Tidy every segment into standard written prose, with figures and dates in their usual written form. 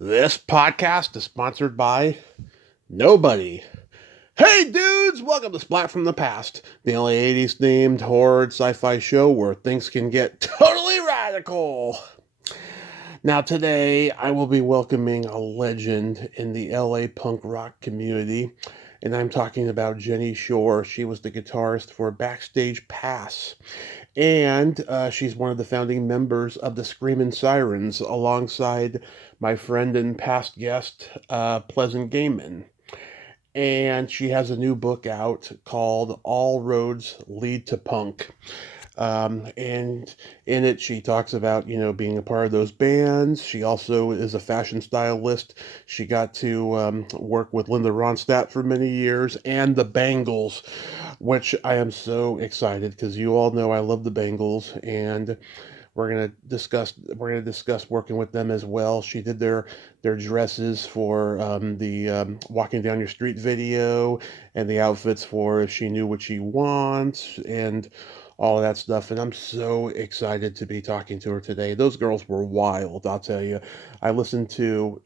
This podcast is sponsored by nobody. Hey dudes, welcome to Splat from the Past, the only 80s themed horror sci-fi show where things can get totally radical. Now today I will be welcoming a legend in the LA punk rock community, and I'm talking about Genny Schorr. She was the guitarist for Backstage Pass, and she's one of the founding members of the Screamin Sirens alongside my friend and past guest, Pleasant Gaiman. And she has a new book out called All Roads Lead to Punk. And in it, she talks about, being a part of those bands. She also is a fashion stylist. She got to work with Linda Ronstadt for many years and the Bangles, which I am so excited because you all know I love the Bangles, and we're gonna discuss working with them as well. She did their dresses for the Walking Down Your Street video, and the outfits for If She Knew What She Wants, and all of that stuff. And I'm so excited to be talking to her today. Those girls were wild, I'll tell you. I listened to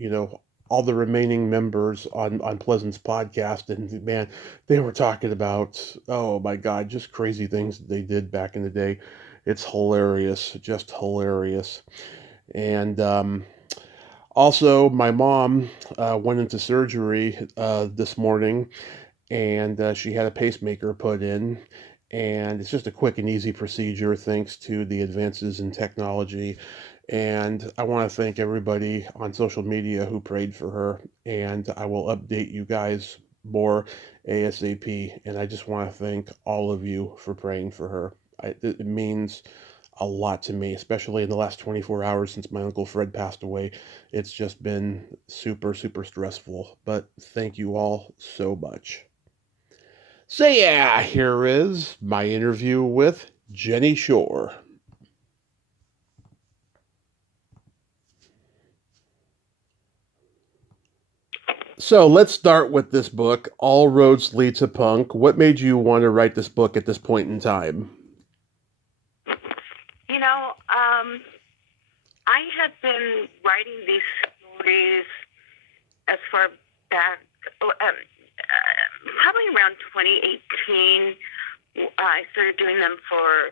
all the remaining members on Pleasant's podcast, and man, they were talking about, oh my God, just crazy things that they did back in the day. It's hilarious, just hilarious. And also, my mom went into surgery this morning, and she had a pacemaker put in. And it's just a quick and easy procedure thanks to the advances in technology. And I want to thank everybody on social media who prayed for her. And I will update you guys more ASAP. And I just want to thank all of you for praying for her. It means a lot to me, especially in the last 24 hours since my Uncle Fred passed away. It's just been super, super stressful. But thank you all so much. So, yeah, here is my interview with Genny Schorr. So, let's start with this book, All Roads Lead to Punk. What made you want to write this book at this point in time? You know, I had been writing these stories as far back, probably around 2018. I started doing them for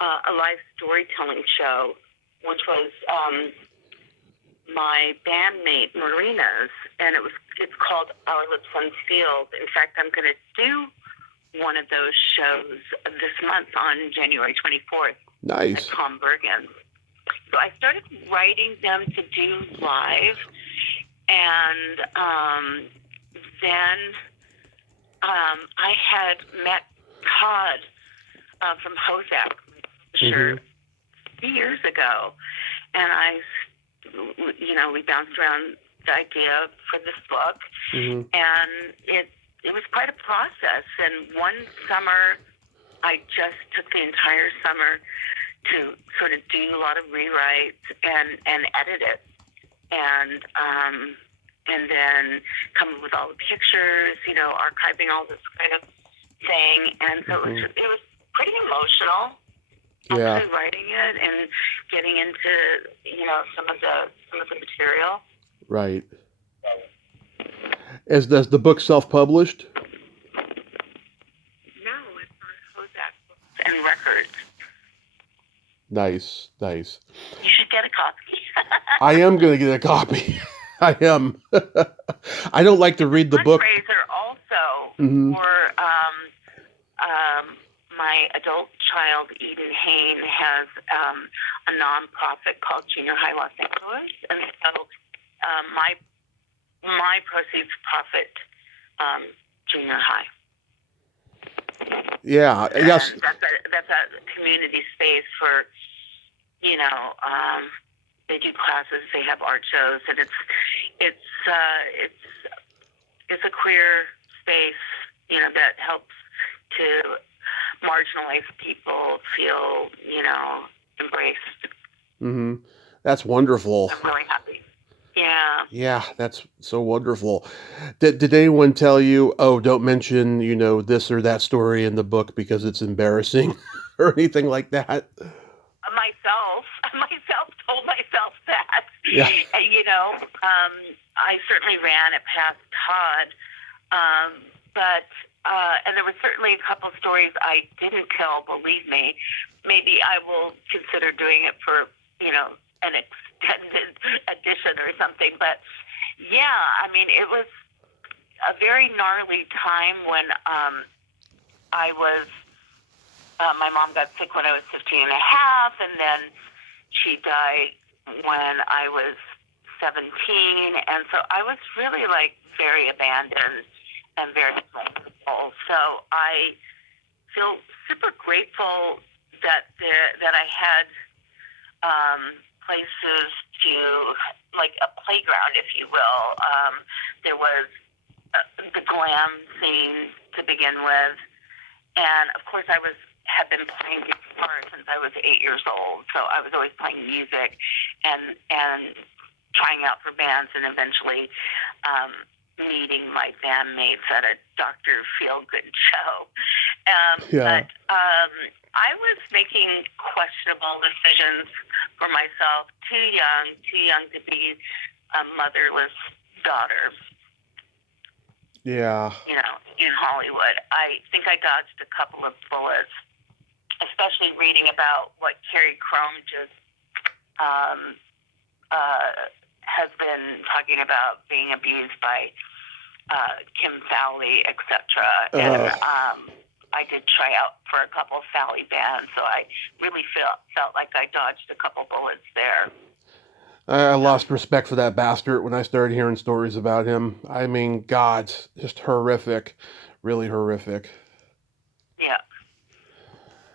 a live storytelling show, which was my bandmate Marina's, and it's called Our Lips Unsealed. In fact, I'm going to do one of those shows this month on January 24th. Nice. At Tom Bergen's. So I started writing them to do live, and then I had met Todd from Kovac, a few years ago, and we bounced around the idea for this book, and it was quite a process. And one summer, I just took the entire summer to sort of do a lot of rewrites and edit it, and then come up with all the pictures, archiving all this kind of thing. And so it was pretty emotional. Yeah. Actually writing it and getting into some of the material. Right. Does the book self-published? No, it's on Kovac Books and Records. Nice. You should get a copy. I am going to get a copy. I am. I don't like to read the book. Fundraiser also for my adult child, Eden Hain, has a nonprofit called Junior High Los Angeles, and so my proceeds profit Junior High. Yeah, and yes. That's a community space for, they do classes, they have art shows, and it's a queer space, that helps to marginalized people feel, embraced. That's wonderful. I'm really happy. Yeah. Yeah, that's so wonderful. Did anyone tell you, oh, don't mention, this or that story in the book because it's embarrassing or anything like that? Myself told myself that. Yeah. I certainly ran it past Todd, but and there were certainly a couple stories I didn't tell. Believe me, maybe I will consider doing it for an extended edition or something. But yeah, I mean, it was a very gnarly time when I was. My mom got sick when I was 15 and a half, and then she died when I was 17, and so I was really like very abandoned and very vulnerable. So I feel super grateful that I had places to, like a playground, if you will. There was the glam scene to begin with, and of course I had been playing guitar since I was 8 years old, so I was always playing music and trying out for bands, and eventually meeting my bandmates at a Dr. Feelgood show. Yeah. But I was making questionable decisions for myself, too young to be a motherless daughter. Yeah. In Hollywood. I think I dodged a couple of bullets, especially reading about what Carrie Crome just has been talking about, being abused by Kim Fowley, etc. And I did try out for a couple of Fowley bands, so I really felt like I dodged a couple bullets there. I lost respect for that bastard when I started hearing stories about him. I mean, God, just horrific. Really horrific. Yeah.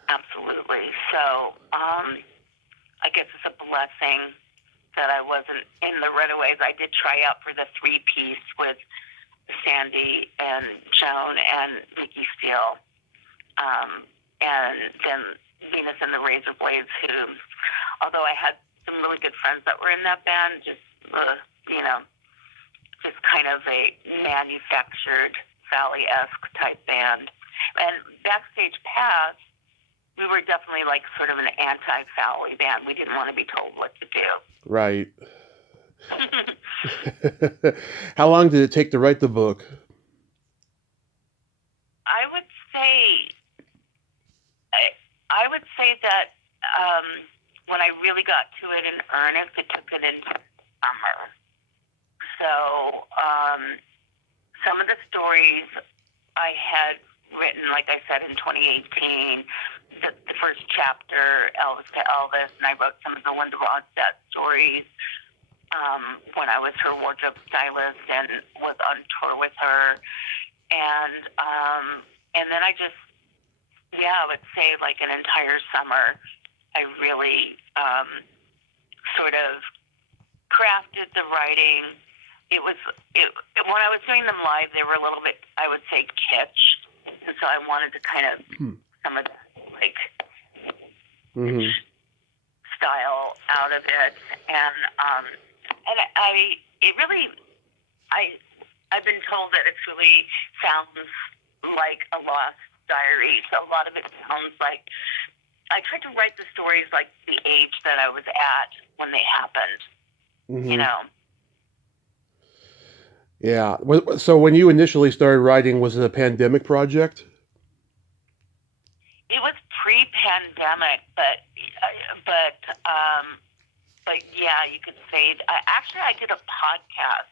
Absolutely. So, I guess it's a blessing that I wasn't in the Runaways. I did try out for the 3-piece with Sandy and Joan and Nikki Steele, and then Venus and the Razor Blades, who, although I had some really good friends that were in that band, just kind of a manufactured Sally-esque type band. And Backstage Pass, we were definitely like sort of an anti-Fowley band. We didn't want to be told what to do. Right. How long did it take to write the book? I would say that when I really got to it in earnest, it took it into summer. So some of the stories I had written, like I said, in 2018, the first chapter, Elvis to Elvis, and I wrote some of the Linda Ronstadt stories when I was her wardrobe stylist and was on tour with her. And then I just, I would say like an entire summer, I really sort of crafted the writing. When I was doing them live, they were a little bit, I would say, kitsch, and so I wanted to kind of some of that like style out of it, and I've been told that it really sounds like a lost diary. So a lot of it sounds like I tried to write the stories like the age that I was at when they happened. Yeah. So when you initially started writing, was it a pandemic project? It was pre-pandemic, but yeah, you could say. I did a podcast.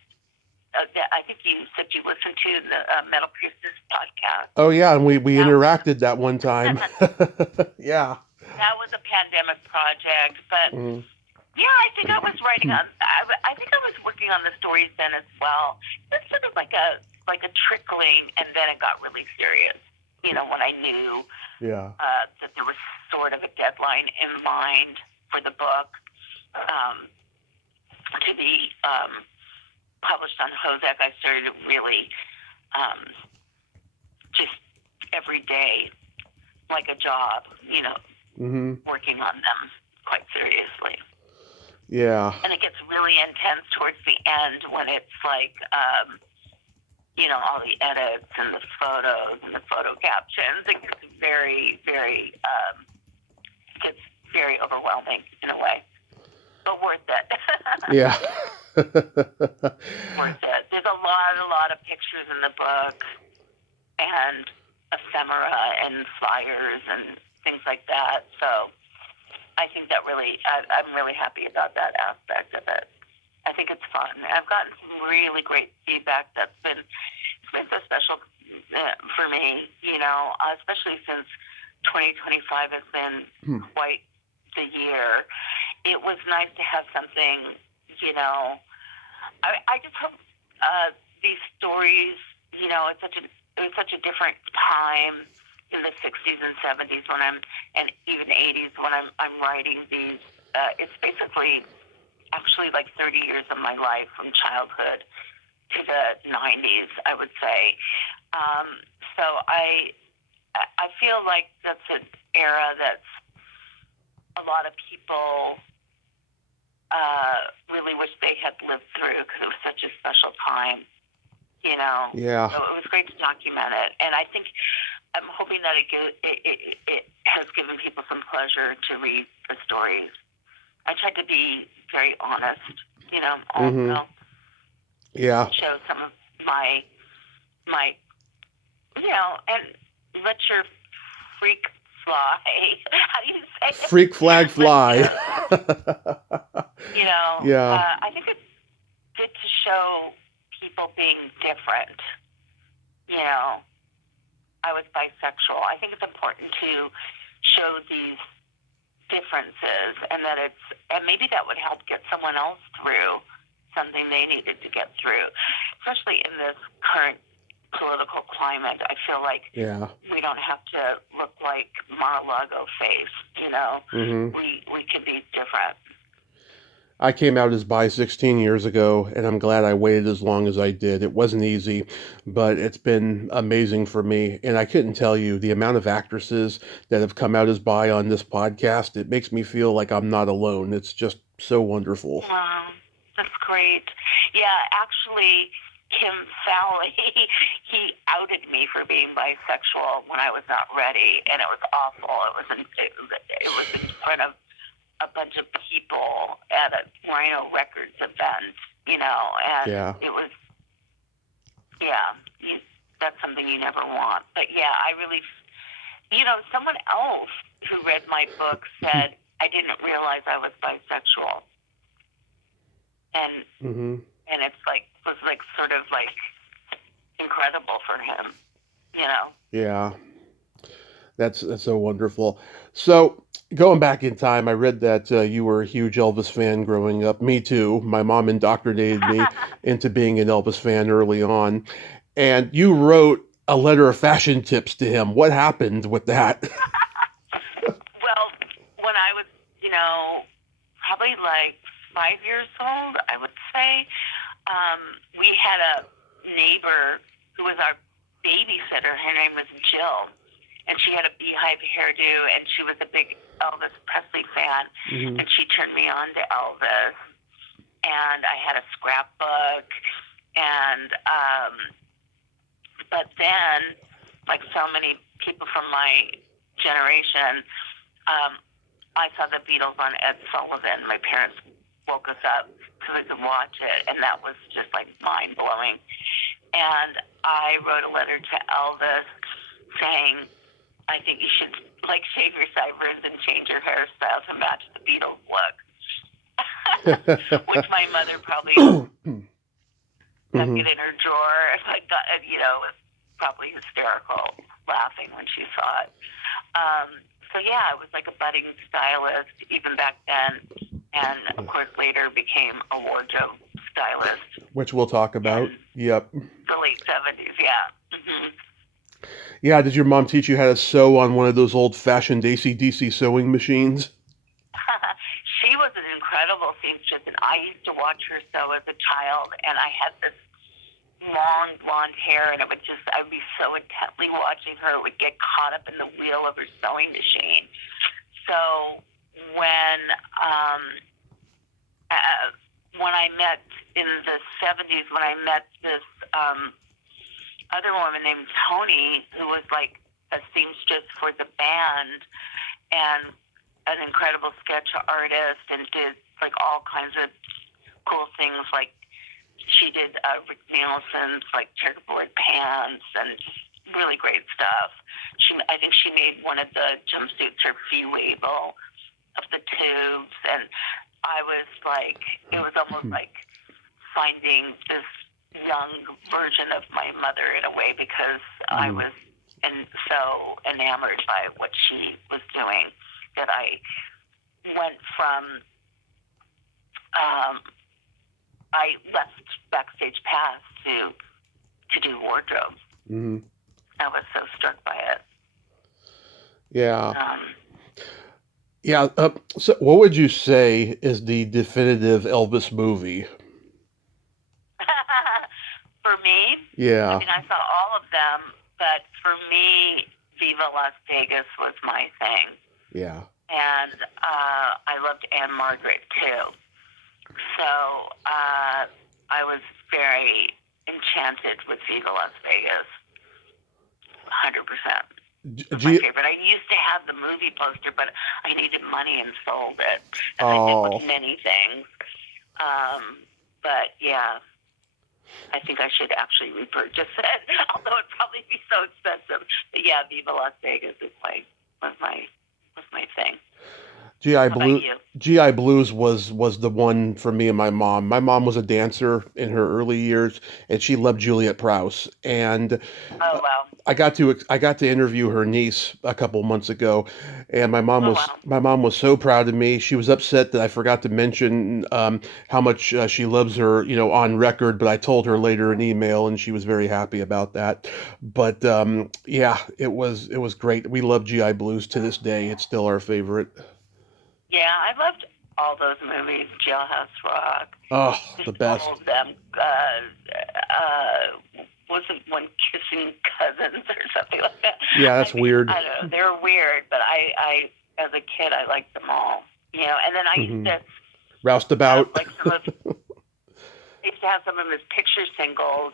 I think you said you listened to the Metal Priestess podcast. Oh yeah, and we interacted that one time. Yeah. That was a pandemic project, but yeah, I think I was writing on. I think I was working on the stories then as well. It was sort of like a trickling, and then it got really serious. When I knew that there was sort of a deadline in mind for the book to be published on Kovac, I started really just every day, like a job, working on them quite seriously. Yeah. And it gets really intense towards the end when it's like, all the edits and the photos and the photo captions. It gets very, very, overwhelming in a way. but worth it. Yeah. Worth it. There's a lot of pictures in the book, and ephemera and flyers and things like that. So I think that I'm really happy about that aspect of it. I think it's fun. I've gotten some really great feedback it's been so special for me, especially since 2025 has been quite the year. It was nice to have something, I just hope these stories, it was such a different time in the 60s and 70s and even 80s when I'm writing these. It's basically actually like 30 years of my life from childhood to the 90s, I would say. So I feel like that's an era that's a lot of people really wish they had lived through because it was such a special time, Yeah. So it was great to document it. And I think I'm hoping that it has given people some pleasure to read the stories. I tried to be very honest, also. Yeah. Show some of my, and let your freak fly. How do you say it? Freak flag fly. Yeah. I think it's good to show people being different. I was bisexual. I think it's important to show these differences, and maybe that would help get someone else through something they needed to get through, especially in this current political climate. I feel like we don't have to look like Mar-a-Lago face, we can be different. I came out as bi 16 years ago, and I'm glad I waited as long as I did. It wasn't easy, but it's been amazing for me. And I couldn't tell you the amount of actresses that have come out as bi on this podcast. It makes me feel like I'm not alone. It's just so wonderful. Wow, that's great. Yeah, actually, Kim Fowley, he outed me for being bisexual when I was not ready, and it was awful. It was in front of a bunch of people at a Rhino Records event, and it was, that's something you never want. But I really, someone else who read my book said I didn't realize I was bisexual, and it's was sort of incredible for him, Yeah, that's so wonderful. So going back in time, I read that you were a huge Elvis fan growing up. Me too. My mom indoctrinated me into being an Elvis fan early on. And you wrote a letter of fashion tips to him. What happened with that? Well, when I was, probably 5 years old, I would say, we had a neighbor who was our babysitter. Her name was Jill, and she had a beehive hairdo, and she was a big Elvis Presley fan, and she turned me on to Elvis, and I had a scrapbook, and but then, like so many people from my generation, I saw the Beatles on Ed Sullivan. My parents woke us up so we could watch it, and that was just mind-blowing. And I wrote a letter to Elvis saying, I think you should shave your sideburns and change your hairstyle to match the Beatles look. Which my mother probably stuck it in her drawer. Was probably hysterical, laughing when she saw it. So I was like a budding stylist even back then, and of course later became a wardrobe stylist. Which we'll talk about. Yep. The late 70s, yeah. Yeah, did your mom teach you how to sew on one of those old-fashioned AC/DC sewing machines? She was an incredible seamstress, and I used to watch her sew as a child, and I had this long blonde hair, and I'd be so intently watching her. It would get caught up in the wheel of her sewing machine. So when I met in the 70s, when I met this other woman named Tony, who was a seamstress for the band and an incredible sketch artist and did like all kinds of cool things. Like she did Rick Nielsen's like checkerboard pants and just really great stuff. I think she made one of the jumpsuits, her Fee Wable of the tubes, and I was like, it was almost like finding this young version of my mother in a way, because I was so enamored by what she was doing that I went from, I left Backstage Pass to do wardrobe. Mm-hmm. I was so struck by it. Yeah. Yeah. So what would you say is the definitive Elvis movie? For me, Yeah. I mean, I saw all of them, but for me, Viva Las Vegas was my thing. Yeah. And I loved Anne Margaret too. So I was very enchanted with Viva Las Vegas. 100%. My favorite. I used to have the movie poster, but I needed money and sold it, as I did with many things. But yeah, I think I should actually repurchase it, although it'd probably be so expensive. But yeah, Viva Las Vegas was my thing. GI Blues was the one for me and my mom. My mom was a dancer in her early years, and she loved Juliet Prowse. And oh wow, I got to interview her niece a couple months ago, and my mom was so proud of me. She was upset that I forgot to mention how much she loves her, on record. But I told her later in email, and she was very happy about that. But yeah, it was great. We love GI Blues to this day. It's still our favorite. Yeah, I loved all those movies. Jailhouse Rock. Oh, the best. All of them. Wasn't one Kissing Cousins or something like that? Yeah, that's weird. I don't know. They're weird, but I as a kid, I liked them all. And then I used to Roustabout. I used to have some of his picture singles,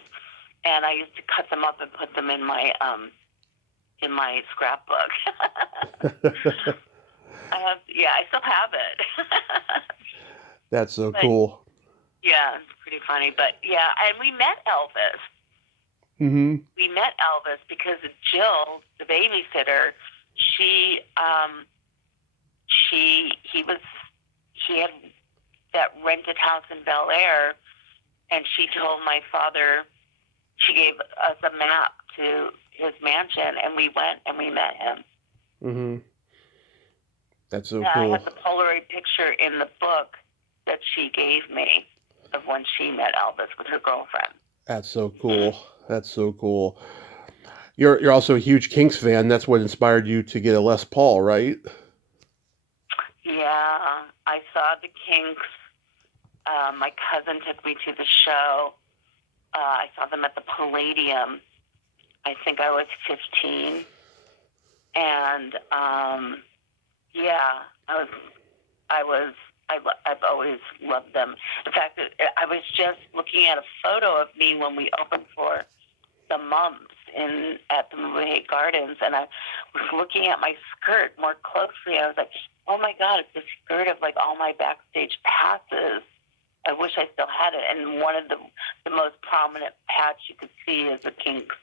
and I used to cut them up and put them in my scrapbook. I still have it. That's so cool. Yeah, it's pretty funny. But yeah, and we met Elvis. Mm-hmm. We met Elvis because Jill, the babysitter, he had that rented house in Bel Air, and she told my father, she gave us a map to his mansion, and we went and we met him. Mm-hmm. That's so cool. I have the Polaroid picture in the book that she gave me of when she met Elvis with her girlfriend. That's so cool. That's so cool. You're also a huge Kinks fan. That's what inspired you to get a Les Paul, right? Yeah, I saw the Kinks. My cousin took me to the show. I saw them at the Palladium. I think I was 15. And I've always loved them. In fact, I was just looking at a photo of me when we opened for the Mumps at the Movie Gardens, and I was looking at my skirt more closely. I was like, oh my God, it's the skirt of like all my Backstage passes. I wish I still had it. And one of the most prominent hats you could see is the Kinks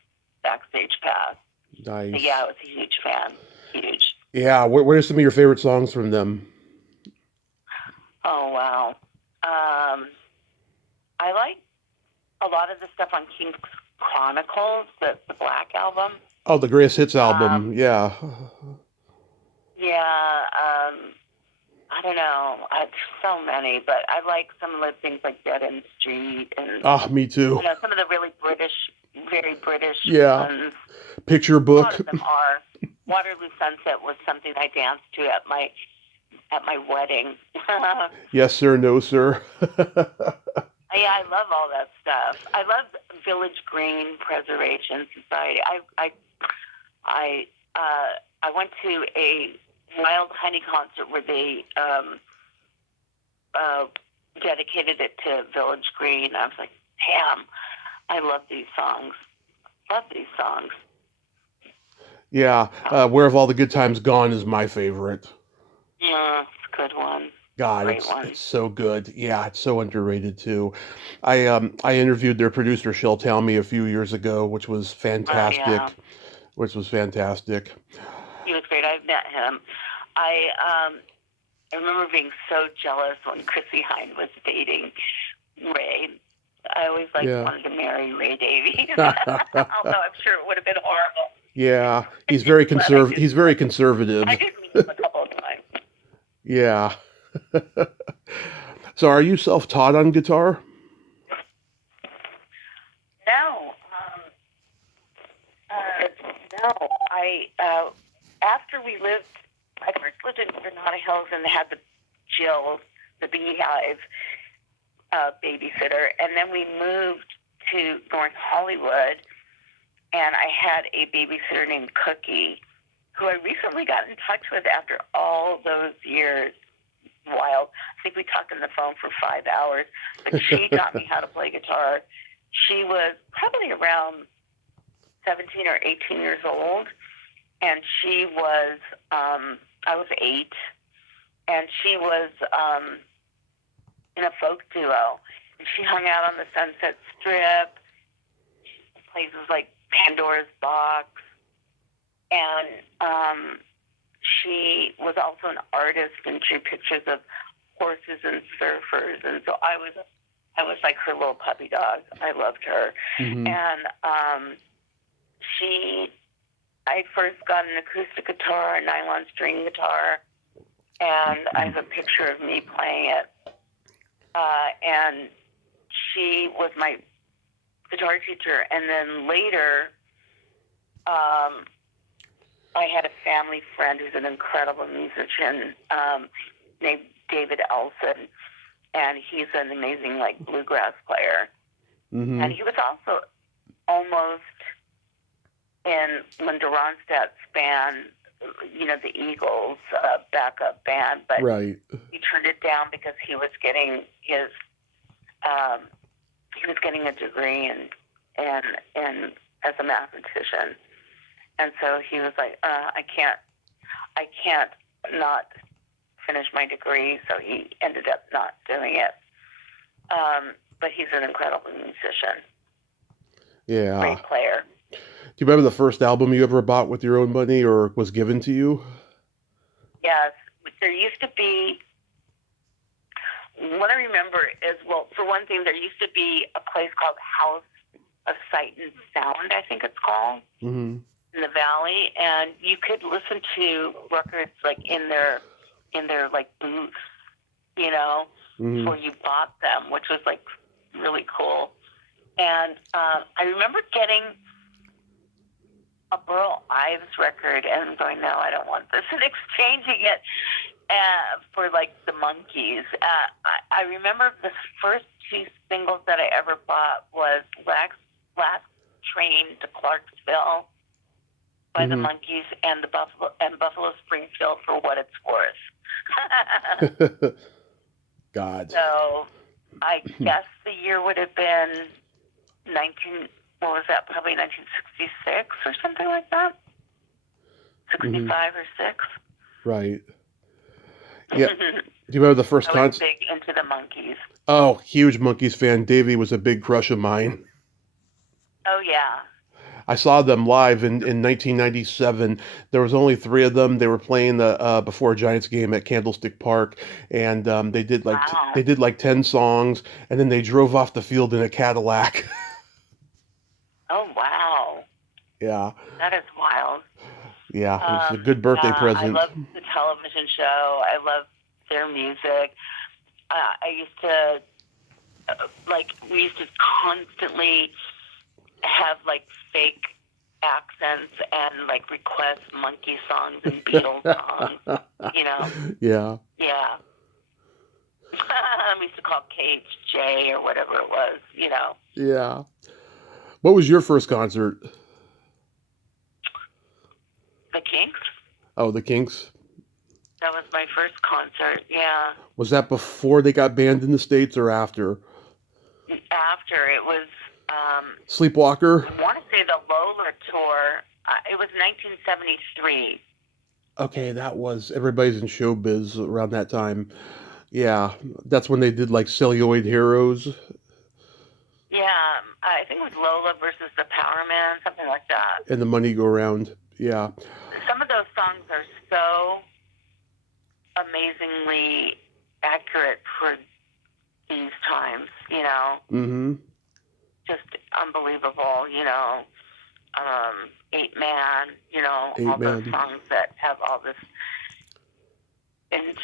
Backstage pass. Nice. So yeah, I was a huge fan. Huge. Yeah, what are some of your favorite songs from them? Oh, wow. I like a lot of the stuff on Kinks Chronicles, the Black album. Oh, the Greatest Hits album, yeah. Yeah, I don't know. So many, but I like some of the things like Dead End Street. And, me too. Some of the really very British ones. Picture Book. A lot of them are. Waterloo Sunset was something I danced to at my wedding. Yes, sir, no, sir. Yeah, I love all that stuff. I love Village Green Preservation Society. I went to a Wild Honey concert where they dedicated it to Village Green. I was like, damn, I love these songs. Yeah, Where Have All the Good Times Gone is my favorite. Yeah, it's a good one. God, Great it's one. it's so good. Yeah, it's so underrated too. I interviewed their producer Shel Talmy a few years ago, which was Oh yeah, fantastic. Which was fantastic. he was great. I've met him. I um, I remember being so jealous when Chrissy Hynde was dating Ray. I always Yeah. wanted to marry Ray Davies, although I'm sure it would have been horrible. Yeah, But I did. he's very I conservative. did meet him a couple of times. Yeah. So are you self-taught on guitar? No, no. After we lived, I first lived in Granada Hills and had the Jill, the Beehive babysitter, and then we moved to North Hollywood, and I had a babysitter named Cookie, who I recently got in touch with after all those years. Wild. I think we talked on the phone for 5 hours, but she taught me how to play guitar. She was probably around 17 or 18 years old, and she was, I was 8, and she was in a folk duo. And she hung out on the Sunset Strip, places like Pandora's Box, and she was also an artist and drew pictures of horses and surfers, and so I was like her little puppy dog. I loved her, Hmm. and I first got an acoustic guitar, a nylon string guitar, and I have a picture of me playing it. And she was my guitar teacher, and then later, I had a family friend who's an incredible musician named David Elson, and he's an amazing bluegrass player. Hmm. And he was also almost in Linda Ronstadt's band, the Eagles backup band, but Right. he turned it down because he was getting a degree in as a mathematician, and so he was like, I can't not finish my degree, so he ended up not doing it. But he's an incredible musician, Yeah. great player. Do you remember the first album you ever bought with your own money or was given to you? Yes, there used to be. What I remember is, well, for one thing, there used to be a place called House of Sight and Sound, I think it's called, Hmm. in the Valley, and you could listen to records in their booths, Hmm. before you bought them, which was really cool. And I remember getting a Burl Ives record and going, no, I don't want this, and exchanging it for the Monkees. I remember the first 2 singles that I ever bought was Last Train to Clarksville by the Hmm. Monkees and Buffalo Springfield for What It's Worth. God. So I guess the year would have been 19. What was that? Probably 1966 or something like that. Hmm. 65 or 6. Right. Yeah. Do you remember the first I was concert? big into the Monkees. Oh, huge Monkees fan. Davey was a big crush of mine. Oh yeah. I saw them live in 1997. There was only 3 of them. They were playing the before a Giants game at Candlestick Park, and Wow. they did like 10 songs, and then they drove off the field in a Cadillac. Oh wow. Yeah, That is wild. yeah, it was a good birthday Yeah, I present. love the television show. I love their music. I used to we used to constantly have fake accents and request monkey songs and Beatles songs. You know? Yeah, Yeah. We used to call KHJ or whatever it was. yeah. What was your first concert? The Kinks. Oh, the Kinks. That was my first concert. Yeah. Was that before they got banned in the States or after? After it was, Sleepwalker. I want to say the Lola tour. It was 1973. Okay, that was Everybody's in Showbiz around that time. Yeah, that's when they did like Celluloid Heroes Yeah, I think it was Lola versus the Power Man, something like that. and the Money Go Round. Yeah. Some of those songs are so amazingly accurate for these times, Mm-hmm. just unbelievable, 8 Man, Eight all those Man. songs that have all this, and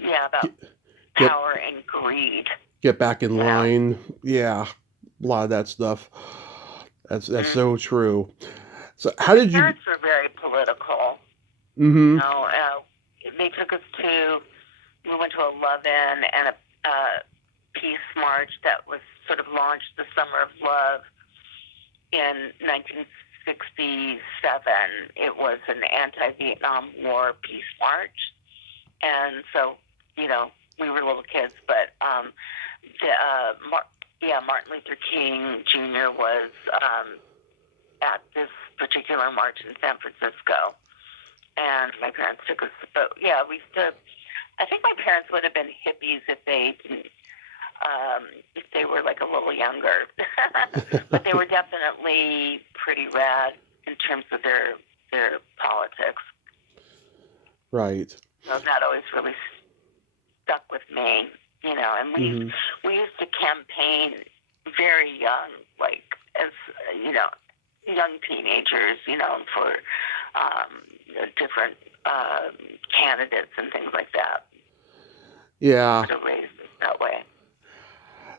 yeah, about Get power and greed, get back in you know. line. Yeah, a lot of that stuff. That's Mm. so true. So And how my did you? parents were very political, Mm-hmm. they took us we went to a love-in and a peace march that was sort of launched the Summer of Love in 1967. It was an anti-Vietnam War peace march, and so we were little kids, but Martin Luther King Jr. was at this particular march in San Francisco, and my parents took us. But yeah, we stood. I think my parents would have been hippies if they were like a little younger, but they were definitely pretty rad in terms of their politics. Right. So that always really stuck with me, And Mm-hmm. we used to campaign very young, like as young teenagers, for different candidates and things like that. Yeah. Sort of raised that way.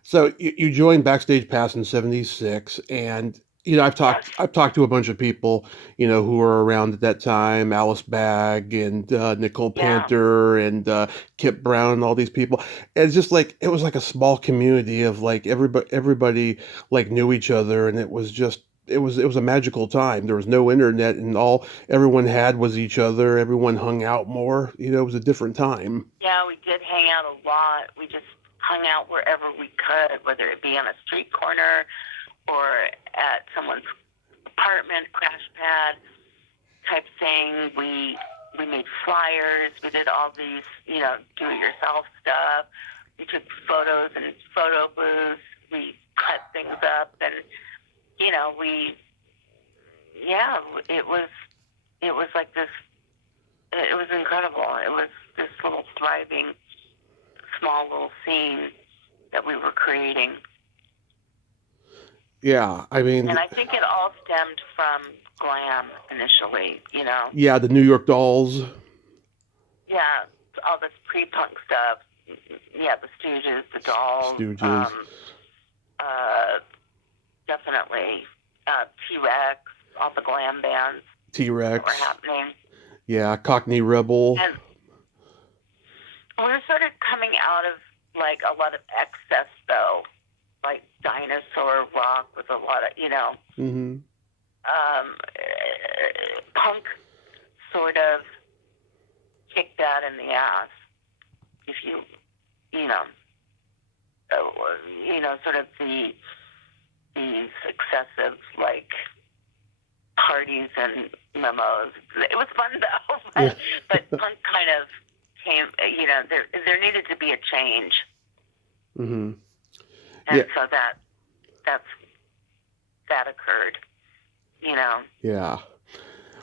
So you joined Backstage Pass in '76, and I've Yes. talked to a bunch of people who were around at that time, Alice Bagg and Nicole Yeah. Panther and Kip Brown and all these people. And it's just like it was like a small community of like everybody like knew each other, and it was a magical time. There was no internet, and all everyone had was each other. Everyone hung out more. It was a different time. Yeah, we did hang out a lot. We just hung out wherever we could, whether it be on a street corner or at someone's apartment, crash pad type thing. We made flyers. We did all these, do-it-yourself stuff. We took photos in photo booths. We cut things up, and it was like this. It was incredible. It was this little thriving, small little scene that we were creating. Yeah, I mean, And I think it all stemmed from glam initially, yeah, the New York Dolls. Yeah, all this pre-punk stuff. Yeah, the Stooges, the Dolls, Stooges, definitely T-Rex, all the glam bands that were T-Rex, happening. yeah, Cockney Rebel. And we were sort of coming out of like a lot of excess though, like dinosaur rock with a lot of, Mm-hmm. punk sort of kicked that in the ass. If you know, sort of these excessive like parties and memos. It was fun though, Yeah. but punk kind of came. There needed to be a change, Mm-hmm. and Yeah. so that occurred. Yeah.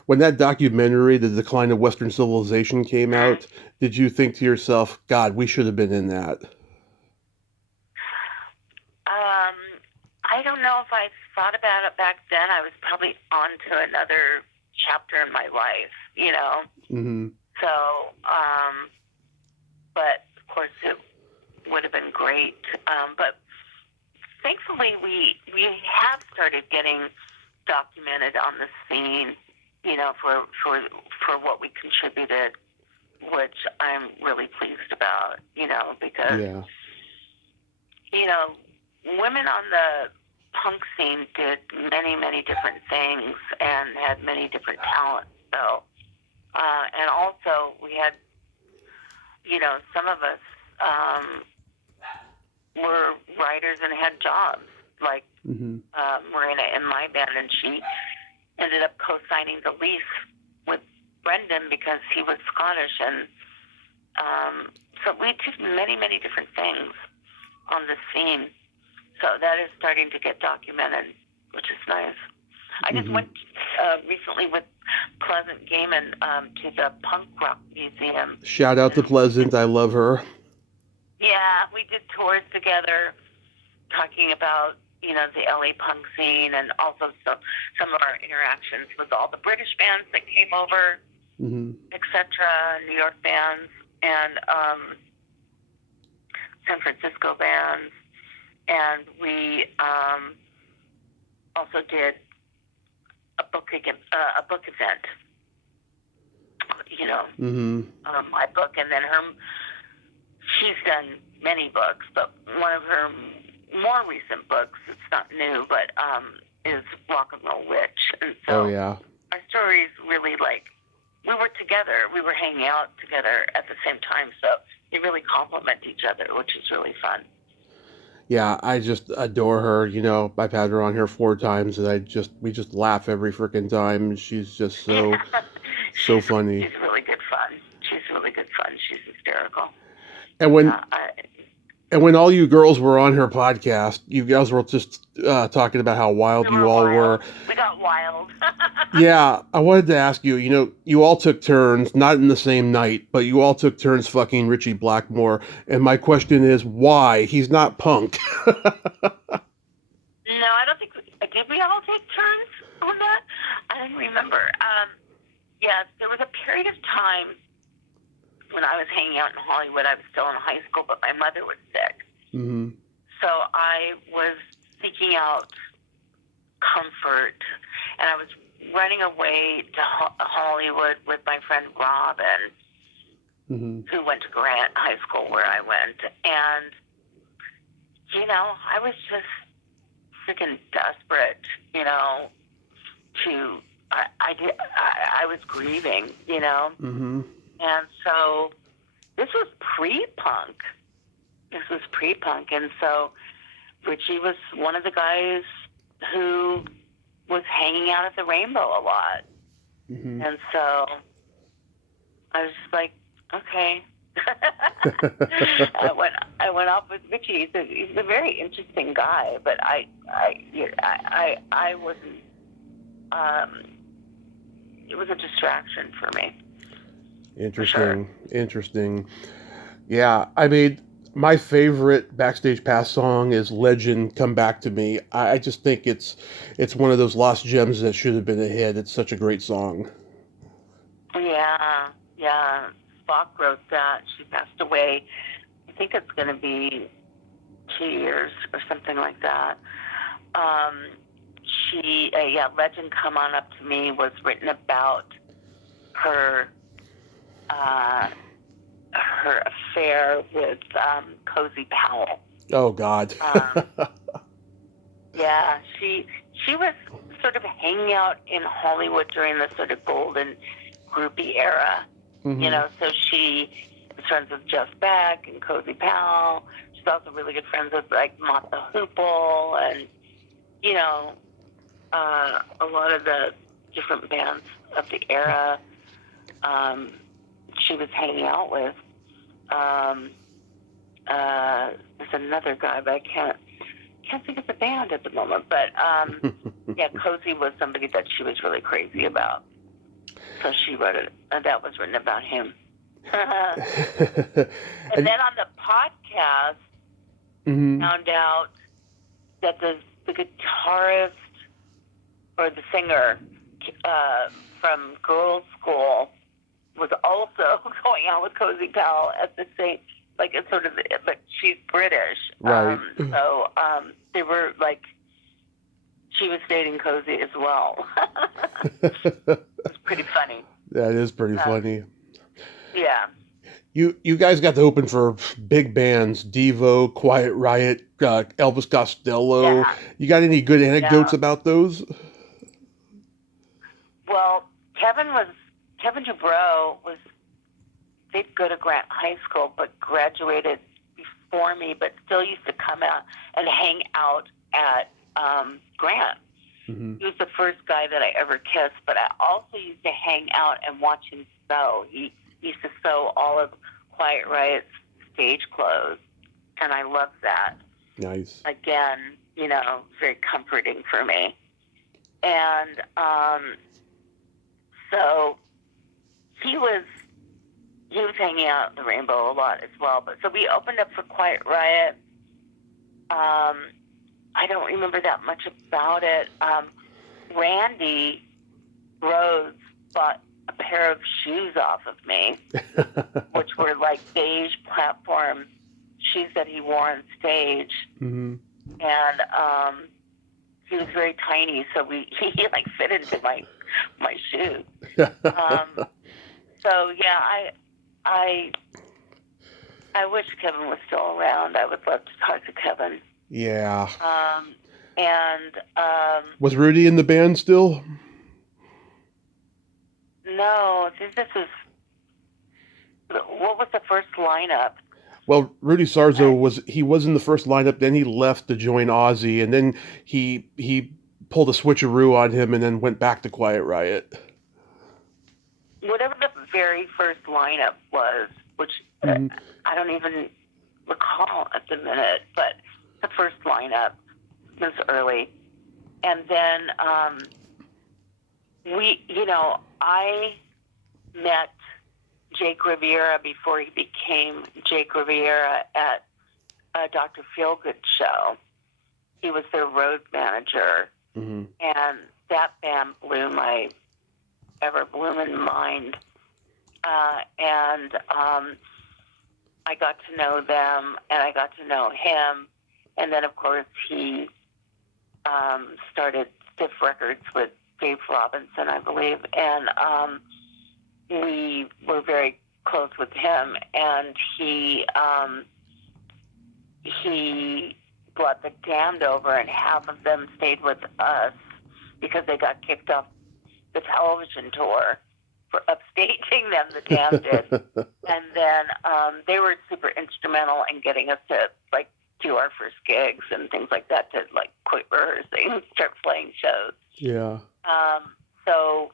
When that documentary, The Decline of Western Civilization, came Mhm. out, did you think to yourself, God, we should have been in that? I don't know if I thought about it back then. I was probably on to another chapter in my life, Mm-hmm. So, but of course it would have been great. But thankfully we have started getting documented on the scene, for what we contributed, which I'm really pleased about, because Yeah. women on the punk scene did many, many different things and had many different talents. So, and also we had, some of us were writers and had jobs, like Mm-hmm. Marina in my band, and she ended up co-signing the lease with Brendan because he was Scottish, and So we did many, many different things on the scene. So that is starting to get documented, which is nice. I just went recently with Pleasant Gaiman to the Punk Rock Museum. Shout out to Pleasant. I love her. Yeah, we did tours together talking about, you know, the LA punk scene and also some of our interactions with all the British bands that came over, etc., New York bands, and San Francisco bands. And we also did a book event, you know, my book, and then she's done many books, but one of her more recent books, it's not new, but is Rock and Roll Witch. And so our stories really, like, we were together, we were hanging out together at the same time, so they really complement each other, which is really fun. Yeah, I just adore her. You know, I've had her on here 4 times, and we just laugh every freaking time. She's just so funny. She's really good fun. She's hysterical. And when all you girls were on her podcast, you guys were just talking about how wild you all were. We got wild. Yeah, I wanted to ask you, you know, you all took turns, not in the same night, but you all took turns fucking Richie Blackmore. And my question is, why? He's not punk. No, I don't think did we all take turns on that? I don't remember. Yes, there was a period of time when I was hanging out in Hollywood. I was still in high school, but my mother was sick. So I was seeking out comfort, and I was running away to Hollywood with my friend Robin, who went to Grant High School where I went. And, you know, I was just freaking desperate, you know, I was grieving, you know. And so this was pre-punk. And so Richie was one of the guys who was hanging out at the Rainbow a lot. And so I was just like, okay. I went off with Richie. He's a very interesting guy, but I wasn't. It was a distraction for me. Interesting. Yeah, I mean, my favorite Backstage Pass song is "Legend Come Back to Me." I just think it's one of those lost gems that should have been a hit. It's such a great song. Yeah. Spock wrote that. She passed away. I think it's going to be 2 years or something like that. "Legend Come On Up to Me" was written about her affair with Cozy Powell. Oh God. Yeah, she was sort of hanging out in Hollywood during the sort of golden groupie era. You know, so she was friends with Jeff Beck and Cozy Powell. She's also really good friends with, like, Mott the Hoople and, you know, a lot of the different bands of the era she was hanging out with. There's another guy, but I can't think of the band at the moment. But yeah, Cozy was somebody that she was really crazy about. So she wrote it, and that was written about him. And then on the podcast, found out that the guitarist or the singer from Girls' School was also going out with Cozy Powell at the same, like, it's sort of, but she's British. Right. So they were like, she was dating Cozy as well. It's pretty funny. That is pretty funny. Yeah. You guys got to open for big bands, Devo, Quiet Riot, Elvis Costello. Yeah. You got any good anecdotes about those? Well, Kevin Dubrow did go to Grant High School, but graduated before me, but still used to come out and hang out at Grant. He was the first guy that I ever kissed, but I also used to hang out and watch him sew. He used to sew all of Quiet Riot's stage clothes, and I love that. Nice. Again, very comforting for me. And so he was hanging out at the Rainbow a lot as well. But so we opened up for Quiet Riot. I don't remember that much about it. Randy Rose bought a pair of shoes off of me, which were like beige platform shoes that he wore on stage. Mm-hmm. And he was very tiny, so he like fit into my shoes. So yeah, I wish Kevin was still around. I would love to talk to Kevin. Yeah. And was Rudy in the band still? No, I think this was. What was the first lineup? Well, Rudy Sarzo was in the first lineup. Then he left to join Ozzy, and then he pulled a switcheroo on him, and then went back to Quiet Riot. Whatever the very first lineup was, which I don't even recall at the minute, but the first lineup was early, and then I met Jake Riviera before he became Jake Riviera at a Dr. Feelgood show. He was their road manager, and that band blew my ever-blooming mind. And I got to know them, and I got to know him, and then, of course, he started Stiff Records with Dave Robinson, I believe, and we were very close with him, and he brought the Damned over, and half of them stayed with us because they got kicked off the television tour for upstaging them, the Damned did. And then they were super instrumental in getting us to, like, do our first gigs and things like that, to, like, quit rehearsing and start playing shows. Yeah. So,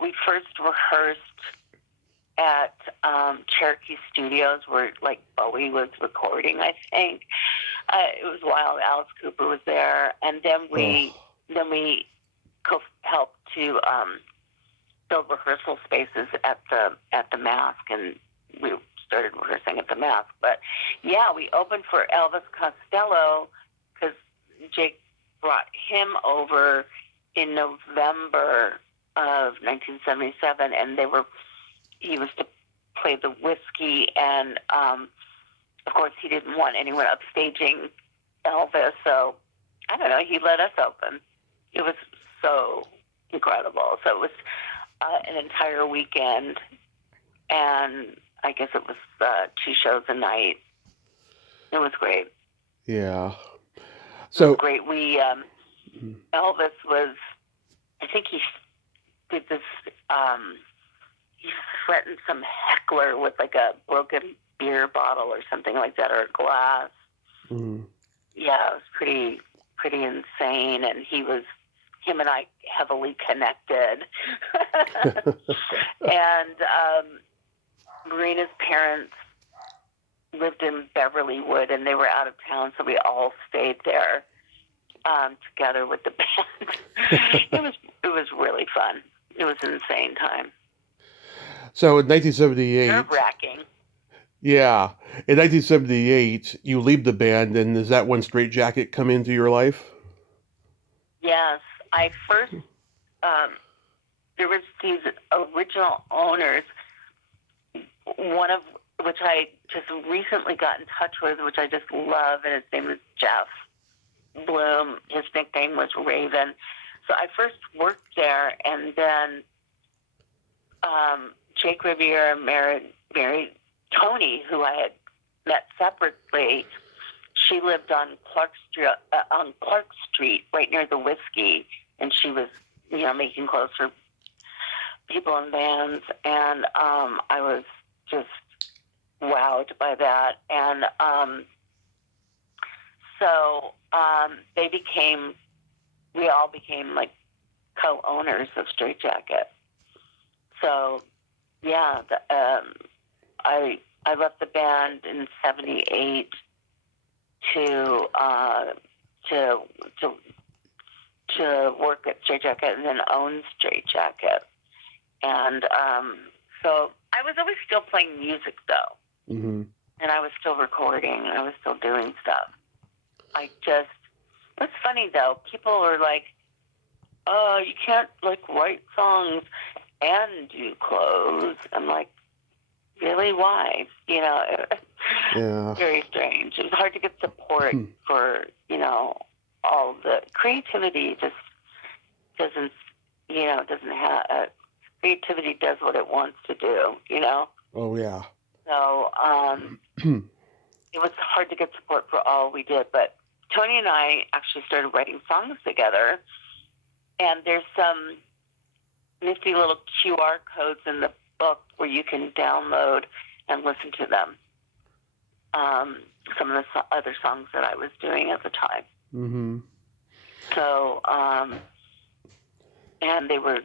we first rehearsed at Cherokee Studios, where like Bowie was recording, I think. It was while Alice Cooper was there, and then we helped to build rehearsal spaces at the Mask, and we started rehearsing at the Mask. But yeah, we opened for Elvis Costello because Jake brought him over in November of 1977, and he was to play the Whiskey, and of course he didn't want anyone upstaging Elvis, so I don't know, he let us open. It was so incredible. So it was an entire weekend, and I guess it was 2 shows a night. It was great. Yeah. So it was great. We Elvis was, I think he did this. He threatened some heckler with like a broken beer bottle or something like that, or a glass. Yeah, it was pretty insane, and him and I heavily connected. And Marina's parents lived in Beverlywood, and they were out of town, so we all stayed there together with the band. It was really fun. It was an insane time. So in 1978, nerve-wracking. Yeah, in 1978, you leave the band, and is that when Straight Jacket come into your life? Yes, I first. There was these original owners, one of which I just recently got in touch with, which I just love, and his name was Jeff Bloom. His nickname was Raven. So I first worked there, and then Jake Riviera married Tony, who I had met separately. She lived on Clark Street, right near the Whiskey, and she was, making clothes for people in bands, and I was just wowed by that. And so we all became like co-owners of Straight Jacket. So yeah, I left the band in '78 to to to to work at Straight Jacket and then own Straight Jacket, and so I was always still playing music though, Mm-hmm. and I was still recording, and I was still doing stuff. It's funny though. People are like, "Oh, you can't like write songs and do clothes." I'm like, really? Why? Yeah. Very strange. It was hard to get support for, all the creativity just doesn't, doesn't have, creativity does what it wants to do. Oh, yeah. So it was hard to get support for all we did. But Tony and I actually started writing songs together. And there's some nifty little QR codes in the book where you can download and listen to them. Some of the other songs that I was doing at the time. Mm-hmm. So, and they were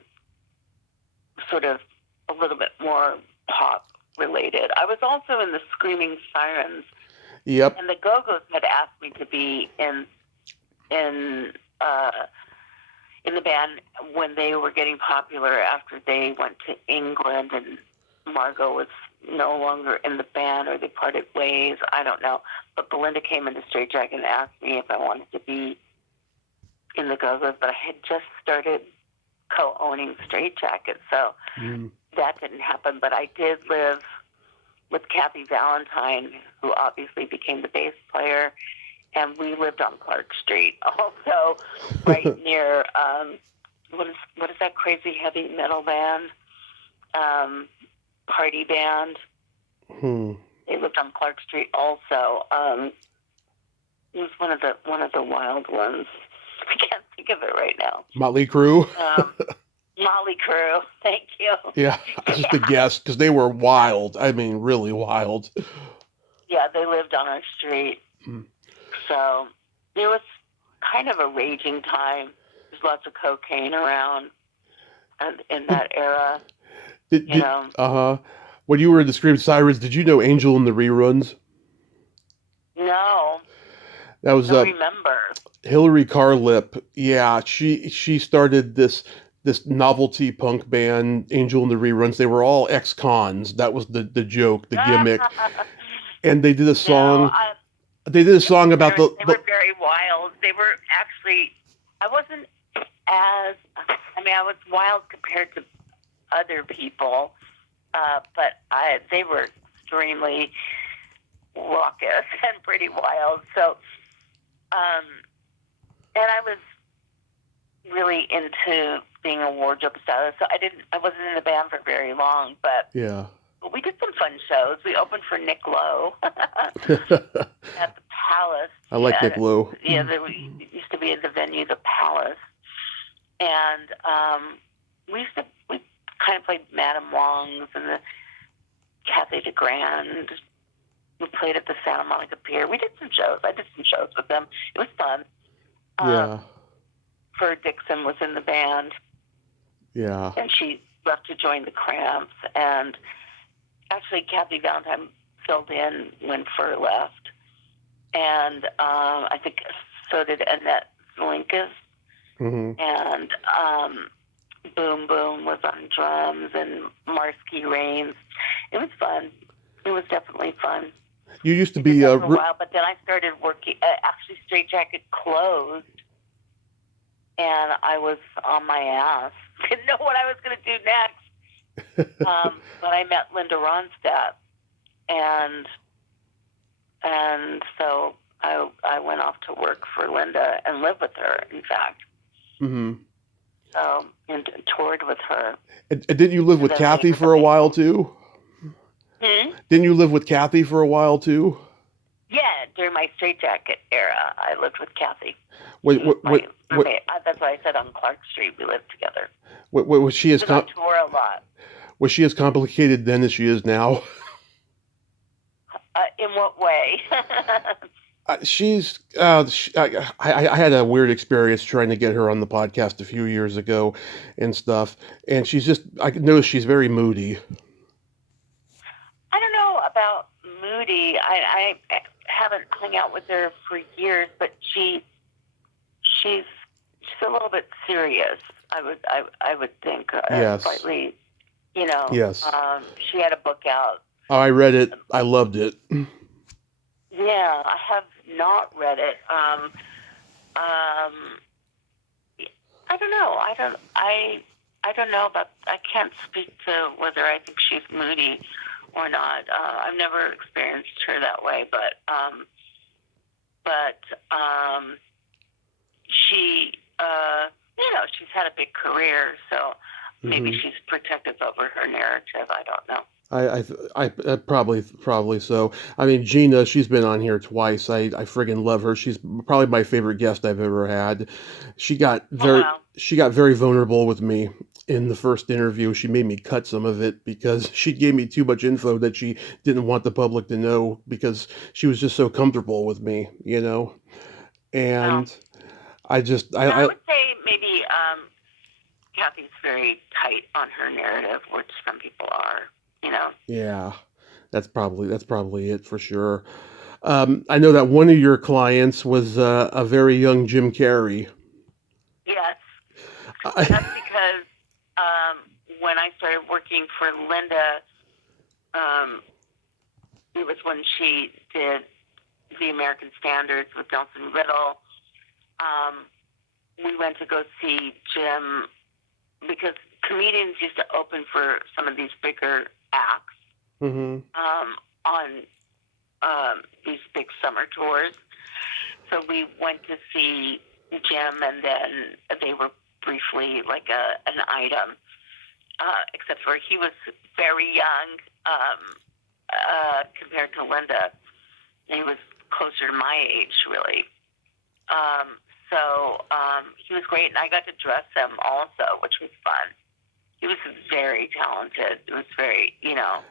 sort of a little bit more pop related. I was also in the Screamin Sirens. Yep. And the Go-Go's had asked me to be in the band when they were getting popular after they went to England and Margot was no longer in the band or they parted ways. I don't know. But Belinda came into Straight Jacket and asked me if I wanted to be in the Go-Go's, but I had just started co-owning Straight Jacket, so that didn't happen. But I did live with Kathy Valentine, who obviously became the bass player, and we lived on Clark Street, also right near what is that crazy heavy metal band, party band. They lived on Clark Street also. It was one of the wild ones. I can't think of it right now. Motley Crue. Motley Crue. Thank you. Yeah, just a guess because they were wild. I mean, really wild. Yeah, they lived on our street. So it was kind of a raging time. There's lots of cocaine around in that era. When you were in the Screamin Sirens, did you know Angel in the Reruns? No. That was I don't remember. Hillary Carlip. Yeah, she started this novelty punk band, Angel in the Reruns. They were all ex-cons. That was the joke, the gimmick. And they did a song. They did a song about They were very wild. They were actually. I wasn't as. I was wild compared to other people, but they were extremely raucous and pretty wild. So, and I was really into being a wardrobe stylist. So I wasn't in the band for very long, but yeah. We did some fun shows. We opened for Nick Lowe at the Palace. I like Nick Lowe. Yeah, there used to be at the venue, the Palace, and we kind of played Madame Wong's and the Cafe de Grand. We played at the Santa Monica Pier. We did some shows. I did some shows with them. It was fun. Yeah. Fur Dixon was in the band. Yeah. And she left to join the Cramps. And actually, Kathy Valentine filled in when Fur left. And I think so did Annette Zelinkas. Mm-hmm. And Boom Boom was on drums and Marsky Rains. It was fun. It was definitely fun. You used to be for a while, but then I started working. Actually, Straight Jacket closed, and I was on my ass. Didn't know what I was going to do next. But I met Linda Ronstadt, and so I went off to work for Linda and live with her. In fact, and toured with her. And didn't you live with Kathy for a while too? Didn't you live with Kathy for a while too? Yeah, during my Straight Jacket era, I lived with Kathy. That's why I said on Clark Street we lived together. Was she as I tour a lot. Was she as complicated then as she is now? In what way? I had a weird experience trying to get her on the podcast a few years ago and stuff. And she's just, I noticed she's very moody. haven't hung out with her for years, but she's a little bit serious. I would think Yes. slightly. You know, Yes. she had a book out. Oh, I read it. I loved it. Yeah, I have not read it. I don't know. I don't know about. I can't speak to whether I think she's moody or not. I've never experienced her that way, but she, she's had a big career, so maybe she's protective over her narrative. I don't know. I probably so. I mean, Gina, she's been on here twice. I friggin' love her. She's probably my favorite guest I've ever had. She got very vulnerable with me in the first interview. She made me cut some of it because she gave me too much info that she didn't want the public to know because she was just so comfortable with me, you know. And I just I would say maybe Kathy's very tight on her narrative, which some people are. You know. Yeah, that's probably it for sure. I know that one of your clients was a very young Jim Carrey. Yes, that's because when I started working for Linda, it was when she did the American Standards with Nelson Riddle. We went to go see Jim because comedians used to open for some of these bigger acts on these big summer tours. So we went to see Jim, and then they were briefly like an item, except for he was very young compared to Linda. He was closer to my age, really. So he was great, and I got to dress him also, which was fun. He was very talented. It was very,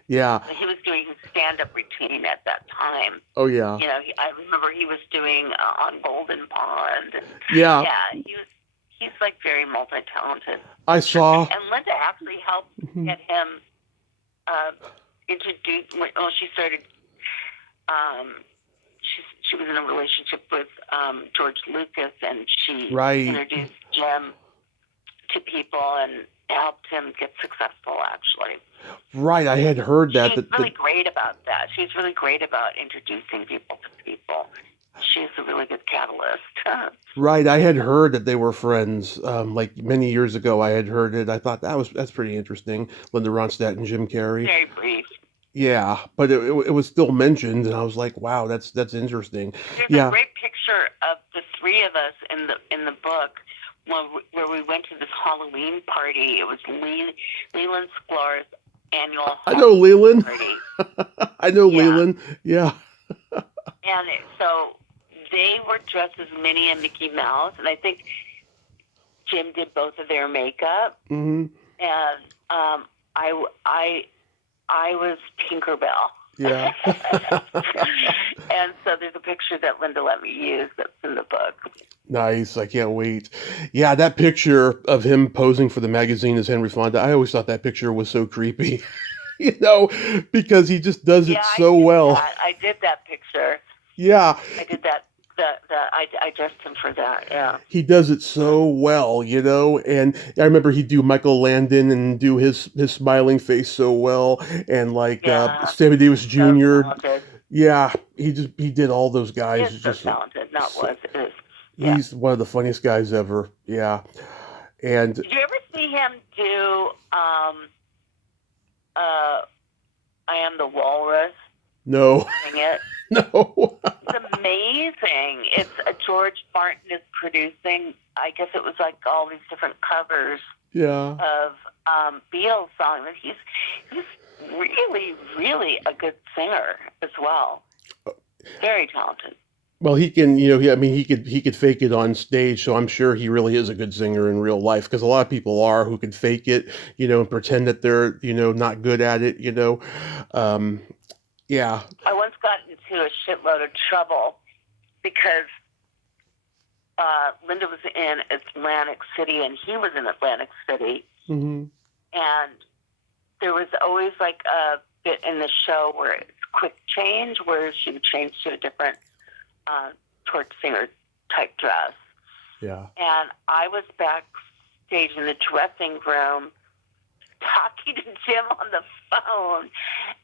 Yeah. He was doing his stand-up routine at that time. Oh, yeah. I remember he was doing on Golden Pond. Yeah. Yeah, he's like very multi-talented. I saw. And Linda actually helped get him introduced. Well, she started. She was in a relationship with George Lucas, and she introduced Jim to people and helped him get successful, actually. Right, I had heard that. She's really great about that. She's really great about introducing people to people. She's a really good catalyst. Right, I had heard that they were friends. Like many years ago, I had heard it. I thought that's pretty interesting. Linda Ronstadt and Jim Carrey. Very brief. Yeah, but it was still mentioned, and I was like, wow, that's interesting. There's a great picture of the three of us in the book. Where we went to this Halloween party. It was Leland Sklar's annual Halloween party. I know Leland. Yeah. And so they were dressed as Minnie and Mickey Mouse, and I think Jim did both of their makeup. Mm-hmm. And I was Tinkerbell. Yeah. And so there's a picture that Linda let me use that's in the book. Nice. I can't wait. Yeah, that picture of him posing for the magazine as Henry Fonda, I always thought that picture was so creepy, because he just does it so well. I did that picture. Yeah. I did that. I dressed him for that, yeah. He does it so well, and I remember he'd do Michael Landon and do his smiling face so well, and like Sammy Davis Jr. Yeah, he did all those guys. He's so talented, is. Yeah. He's one of the funniest guys ever. Yeah, and did you ever see him do I Am the Walrus? No. Sing it. No. It's amazing. It's George Martin is producing. I guess it was like all these different covers. Yeah. Of Beatles songs. He's really, really a good singer as well. Very talented. Well, he can, he could fake it on stage, so I'm sure he really is a good singer in real life, because a lot of people are who can fake it, and pretend that they're, not good at it, yeah. I once got into a shitload of trouble because Linda was in Atlantic City and he was in Atlantic City. Mm-hmm. And there was always like a bit in the show where it's quick change, where she would change to a different torch singer type dress. Yeah. And I was backstage in the dressing room talking to Jim on the phone,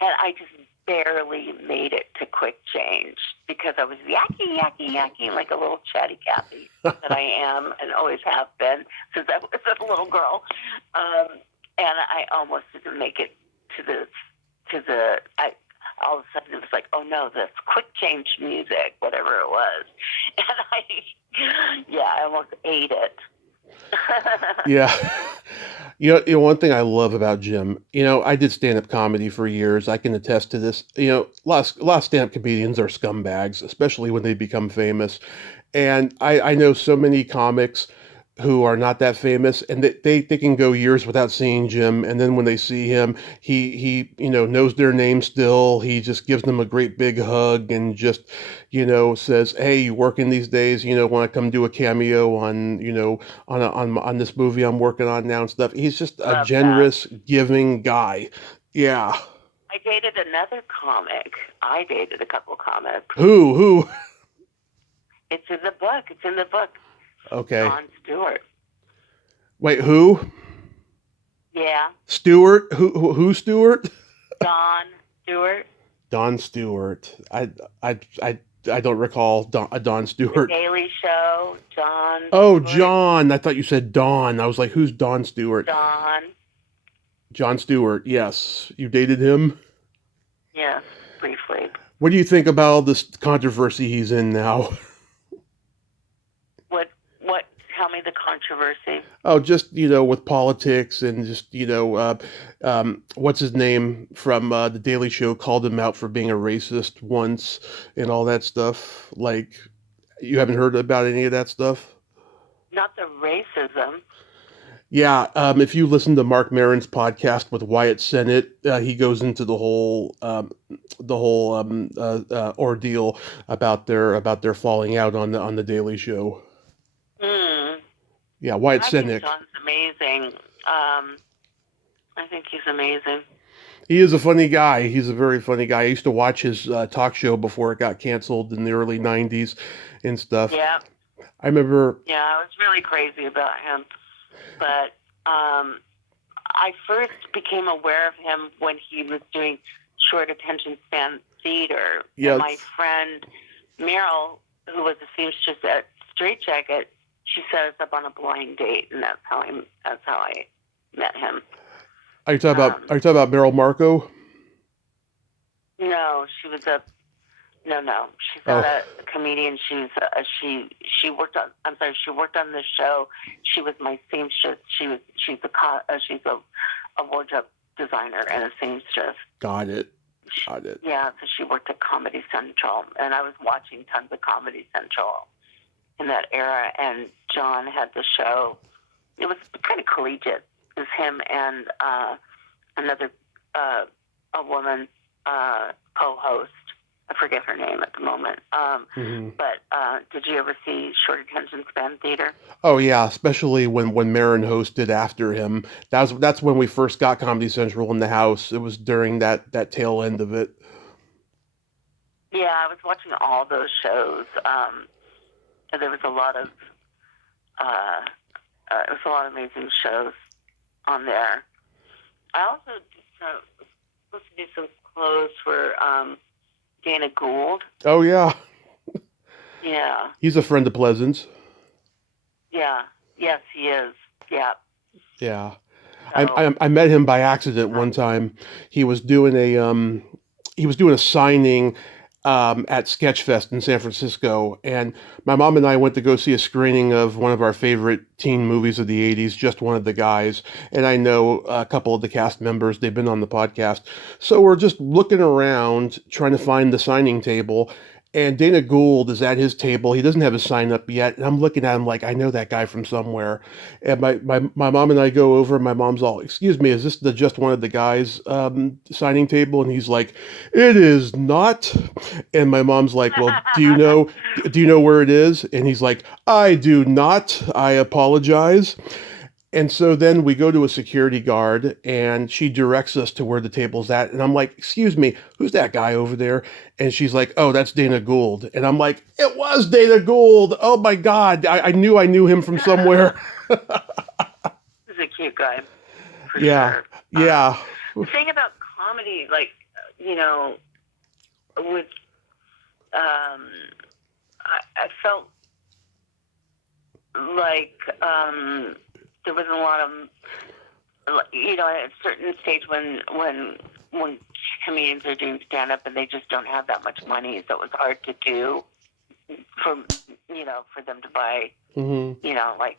and I just barely made it to quick change because I was yakking like a little chatty Cathy that I am and always have been since I was a little girl. And I almost didn't make it to the all of a sudden it was like, oh no, this quick change music, whatever it was. And I almost ate it. Yeah. One thing I love about Jim, I did stand-up comedy for years. I can attest to this. A lot of stand-up comedians are scumbags, especially when they become famous. And I know so many comics who are not that famous, and they can go years without seeing Jim, and then when they see him, he knows their name still. He just gives them a great big hug and just says, "Hey, you working these days? Want to come do a cameo on on this movie I'm working on now and stuff." He's just a Love generous, giving guy. Yeah. I dated another comic. I dated a couple of comics. Who? It's in the book. Okay. Jon Stewart. Wait, who? Yeah. Stewart? Who Stewart? Jon Stewart. Don Stewart. I don't recall Don Stewart. The Daily Show. Jon. Oh, Stewart. John. I thought you said Don. I was like, who's Don Stewart? Jon Stewart. Yes. You dated him? Yes, briefly. What do you think about all this controversy he's in now? What? Tell me the controversy. Oh, just, with politics and just, what's his name from The Daily Show called him out for being a racist once and all that stuff. Like, you haven't heard about any of that stuff? Not the racism. Yeah, if you listen to Mark Maron's podcast with Wyatt Sennett, he goes into the whole ordeal about their falling out on the Daily Show. Yeah, Wyatt Sennett. I think John's amazing. I think he's amazing. He is a funny guy. He's a very funny guy. I used to watch his talk show before it got canceled in the early '90s and stuff. Yeah. I remember. Yeah, I was really crazy about him. But I first became aware of him when he was doing short attention span theater. Yes. And my friend Meryl, who was a seamstress at Straight Jacket, she set us up on a blind date, and that's how I met him. Are you talking about Meryl Marco? No, she was No. She's not a comedian. She worked on. I'm sorry. She worked on the show. She was my seamstress. She's a wardrobe designer and a seamstress. Got it. Yeah. So she worked at Comedy Central, and I was watching tons of Comedy Central in that era. And John had the show. It was kind of collegiate. It was him and another a woman co-host. I forget her name at the moment. But did you ever see Short Attention Span Theater? Oh yeah, especially when Maron hosted after him. That's when we first got Comedy Central in the house. It was during that tail end of it. Yeah, I was watching all those shows. And there was a lot of amazing shows on there. I also supposed to do some clothes for Dana Gould. Oh yeah. Yeah. He's a friend of Pleasant's. Yeah. Yes, he is. Yeah. Yeah. So, I met him by accident one time. He was doing a signing at Sketchfest in San Francisco, and my mom and I went to go see a screening of one of our favorite teen movies of the 80s, Just One of the Guys, and I know a couple of the cast members. They've been on the podcast. So we're just looking around trying to find the signing table, and Dana Gould is at his table. He doesn't have his sign up yet, and I'm looking at him like, I know that guy from somewhere. And my mom and I go over, and my mom's all, "Excuse me, is this the Just One of the Guys signing table?" And he's like, "It is not." And my mom's like, "Well, do you know where it is?" And he's like, "I do not. I apologize." And so then we go to a security guard and she directs us to where the table's at. And I'm like, excuse me, who's that guy over there? And she's like, oh, that's Dana Gould. And I'm like, it was Dana Gould. Oh my God. I knew him from somewhere. He's a cute guy, for Yeah. sure. Yeah. The thing about comedy, like, you know, with, I felt like there wasn't a lot of, you know, at a certain stage when comedians are doing stand up and they just don't have that much money, so it was hard to do for, you know, for them to buy, Mm-hmm. you know, like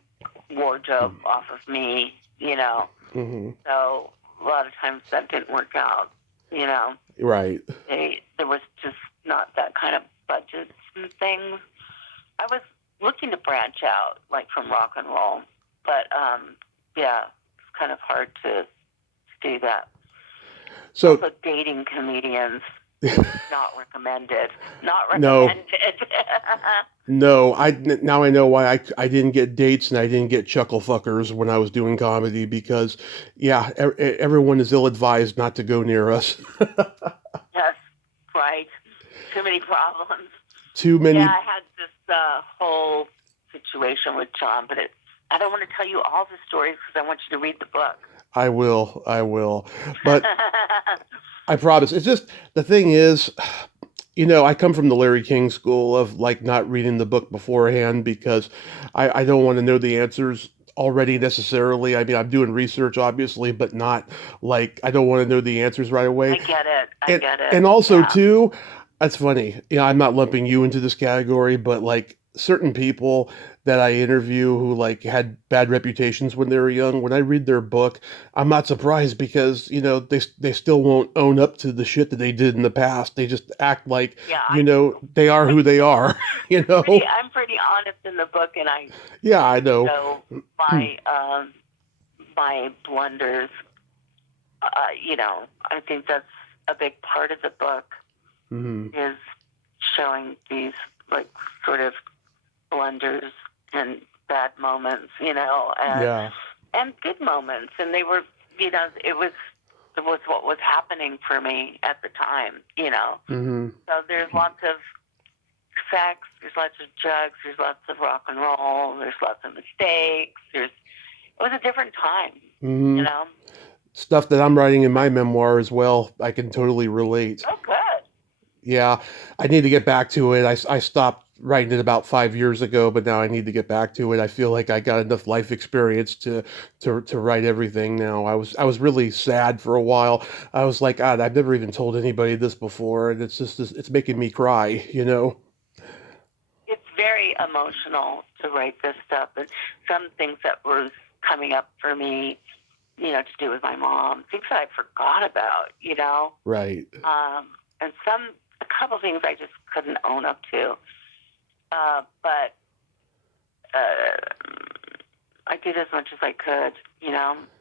wardrobe off of me, you know. Mm-hmm. So a lot of times that didn't work out, you know. Right. There was just not that kind of budgets and things. I was looking to branch out, like from rock and roll, but yeah, it's kind of hard to do that. So Also, dating comedians, not recommended. Not no, recommended. no. Now I know why I didn't get dates and I didn't get chuckle fuckers when I was doing comedy because, yeah, everyone is ill advised not to go near us. Yes, right. Too many problems. Too many. Yeah, I had this whole situation with John, but I don't want to tell you all the stories because I want you to read the book. I will. I will. But I promise. It's just the thing is, I come from the Larry King school of like not reading the book beforehand because I don't want to know the answers already necessarily. I mean, I'm doing research obviously, but not like I don't want to know the answers right away. I get it. I And get it. and also Yeah. too, that's funny. I'm not lumping you into this category, but like certain people that I interview who like had bad reputations when they were young, when I read their book, I'm not surprised because, they still won't own up to the shit that they did in the past. They just act like, Yeah, they are who they are, I'm pretty honest in the book, and I Yeah, I know. show my blunders. I think that's a big part of the book Hmm. is showing these like sort of blunders and bad moments, Yeah. and good moments, and they were, it was what was happening for me at the time. Hmm. So there's lots of sex, there's lots of drugs, there's lots of rock and roll, there's lots of mistakes. It was a different time, Hmm. you know. Stuff that I'm writing in my memoir as well. I can totally relate. Oh, good. Yeah, I need to get back to it. I stopped writing it about 5 years ago, but now I need to get back to it. I feel like I got enough life experience to write everything now. I was really sad for a while. I was like, God, I've never even told anybody this before, and it's making me cry. It's very emotional to write this stuff, and some things that was coming up for me, to do with my mom, things that I forgot about. Right. And a couple things I just couldn't own up to. But I did as much as I could.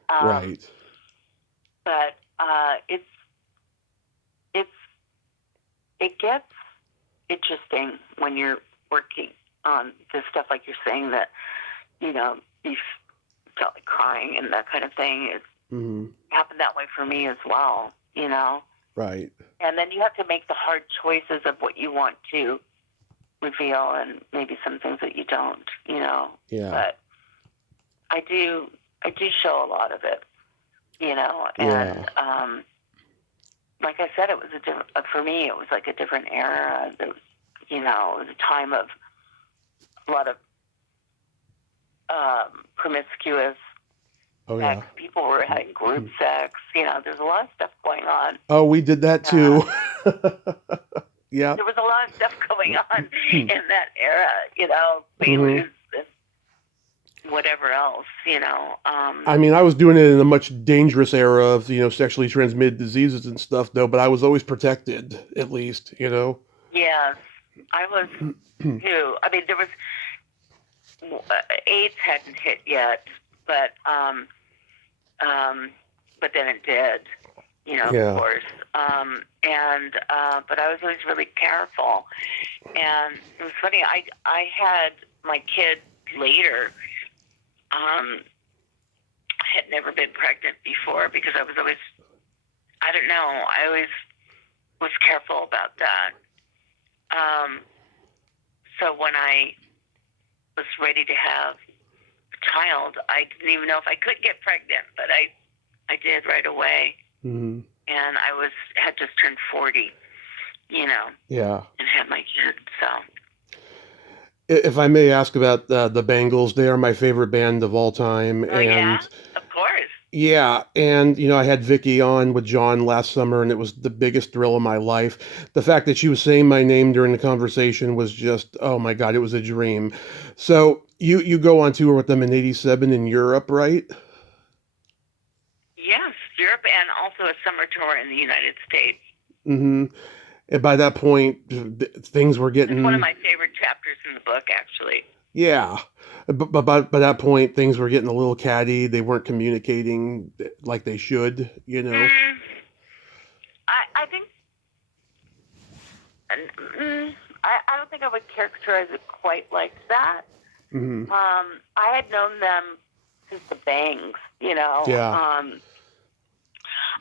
Right. But it gets interesting when you're working on this stuff, like you're saying that, you felt like crying and that kind of thing. It Hmm. happened that way for me as well. Right. And then you have to make the hard choices of what you want to reveal and maybe some things that you don't. Yeah. But I do show a lot of it, and Yeah. like I said, it was for me, it was like a different era. There was, it was a time of a lot of promiscuous Oh sex. yeah. People were having group sex. There's a lot of stuff going on. Oh, we did that too. Yeah. There was a lot of stuff going on Hmm. in that era, Hmm. booze and whatever else. I mean, I was doing it in a much dangerous era of, sexually transmitted diseases and stuff, though, but I was always protected, at least. Yes, I was too. I mean, there was AIDS hadn't hit yet, but then it did. Yeah. Of course. But I was always really careful, and it was funny. I had my kid later, had never been pregnant before because I was always, I don't know, I always was careful about that. So when I was ready to have a child, I didn't even know if I could get pregnant, but I did right away. Mm-hmm. And I had just turned 40, Yeah. and had my kid, so. If I may ask about the Bangles, they are my favorite band of all time. Oh, yeah? And Of course. yeah, and I had Vicky on with John last summer, and it was the biggest thrill of my life. The fact that she was saying my name during the conversation was just, oh my God, it was a dream. So you go on tour with them in '87 in Europe, right? Yes, Europe, and also a summer tour in the United States. Mm-hmm. And by that point, things were It's one of getting, my favorite chapters in the book, actually. yeah. But by that point, things were getting a little catty. They weren't communicating like they should, I think, I don't think I would characterize it quite like that. Mm-hmm. I had known them since the Bangs, Yeah.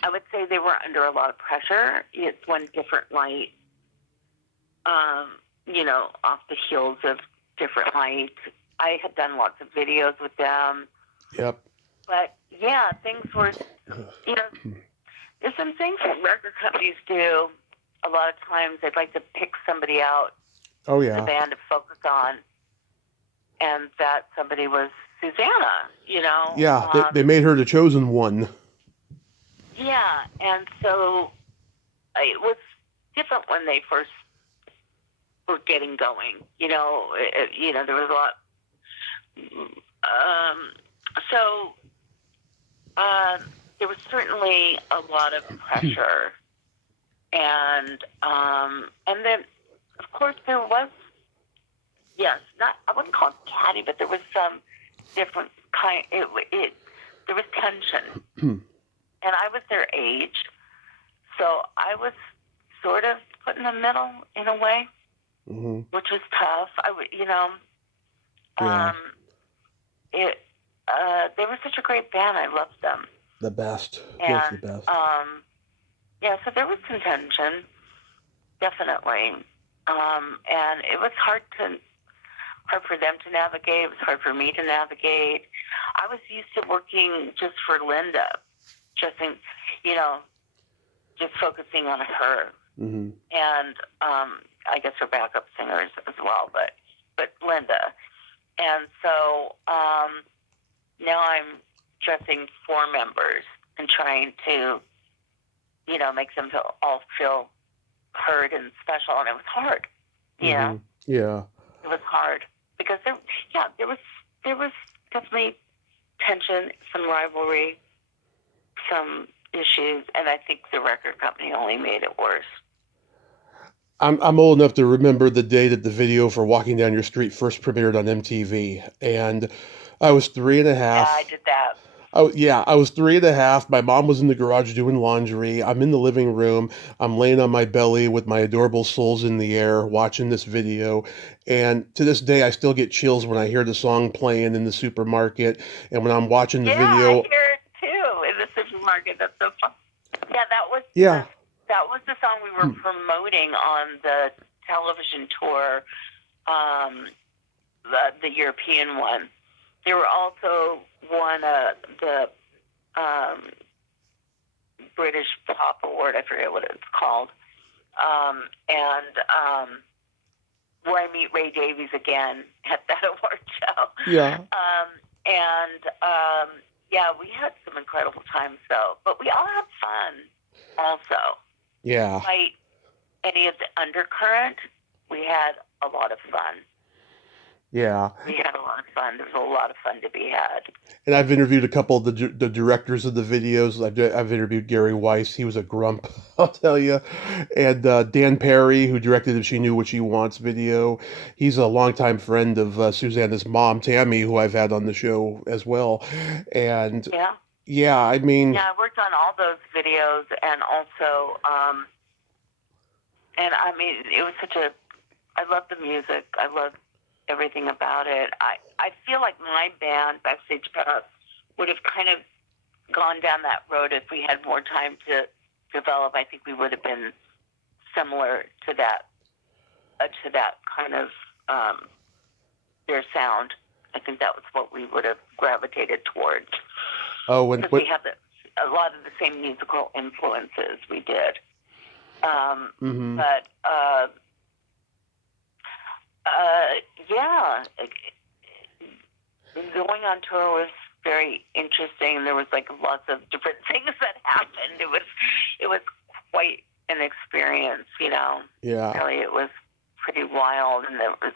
I would say they were under a lot of pressure. It's one different light, off the heels of different light. I had done lots of videos with them. Yep. But, yeah, things were, there's some things that record companies do. A lot of times they'd like to pick somebody out, Oh, the yeah. band to focus on, and that somebody was Susanna, Yeah, they made her the chosen one. Yeah, and so it was different when they first were getting going. There was a lot. So there was certainly a lot of pressure, and then of course there was, yes, not, I wouldn't call it catty, but there was some different kind. There was tension, and I was their age, so I was sort of put in the middle in a way, Mm-hmm. which was tough. Yeah. They were such a great band. I loved them. The best. And, Just the best. so there was some tension, definitely. And it was hard for them to navigate. It was hard for me to navigate. I was used to working just for Linda, just focusing on her. Mm-hmm. And I guess her backup singers as well, but Linda. And so now I'm dressing 4 members and trying to, make them all feel heard and special. And it was hard, Mm-hmm. Yeah. It was hard because there was definitely tension, some rivalry, some issues, and I think the record company only made it worse. I'm old enough to remember the day that the video for Walking Down Your Street first premiered on MTV, and I was 3.5. Yeah, I did that. Oh yeah, I was 3.5. My mom was in the garage doing laundry. I'm in the living room. I'm laying on my belly with my adorable souls in the air, watching this video. And to this day, I still get chills when I hear the song playing in the supermarket, and when I'm watching the Yeah, video. I hear it too in the supermarket. That's so fun. Yeah, Yeah. that was the song we were promoting on the television tour, the European one. They were also won the British Pop Award. I forget what it's called. And Where I Meet Ray Davies Again at that award show. Yeah. Yeah, we had some incredible times though, but we all had fun also. Yeah. Despite any of the undercurrent, we had a lot of fun. Yeah. We had a lot of fun. There was a lot of fun to be had. And I've interviewed a couple of the directors of the videos. I've interviewed Gary Weiss. He was a grump, I'll tell you. And Dan Perry, who directed If She Knew What She Wants video. He's a longtime friend of Susanna's mom, Tammy, who I've had on the show as well. And yeah, I mean... Yeah, I worked on all those videos, and also, and I mean, it was I love the music. I love everything about it. I feel like my band, Backstage, would have kind of gone down that road, if we had more time to develop, I think we would have been similar to that kind of their sound. I think that was what we would have gravitated towards. Oh, because we have a lot of the same musical influences we did. But yeah, going on tour was very interesting. There was like lots of different things that happened. It was quite an experience, you know. Yeah. Really, it was pretty wild, and there was,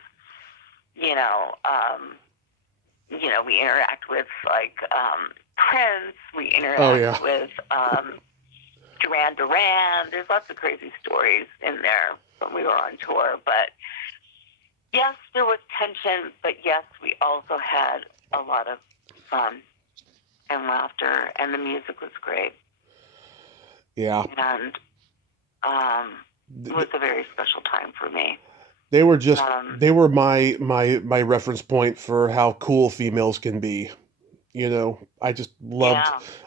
we interact with like Prince. We interact with Duran. There's lots of crazy stories in there when we were on tour. But yes, there was tension. But yes, we also had a lot of fun and laughter, and the music was great. Yeah. And it was a very special time for me. They were just they were my reference point for how cool females can be. You know, I just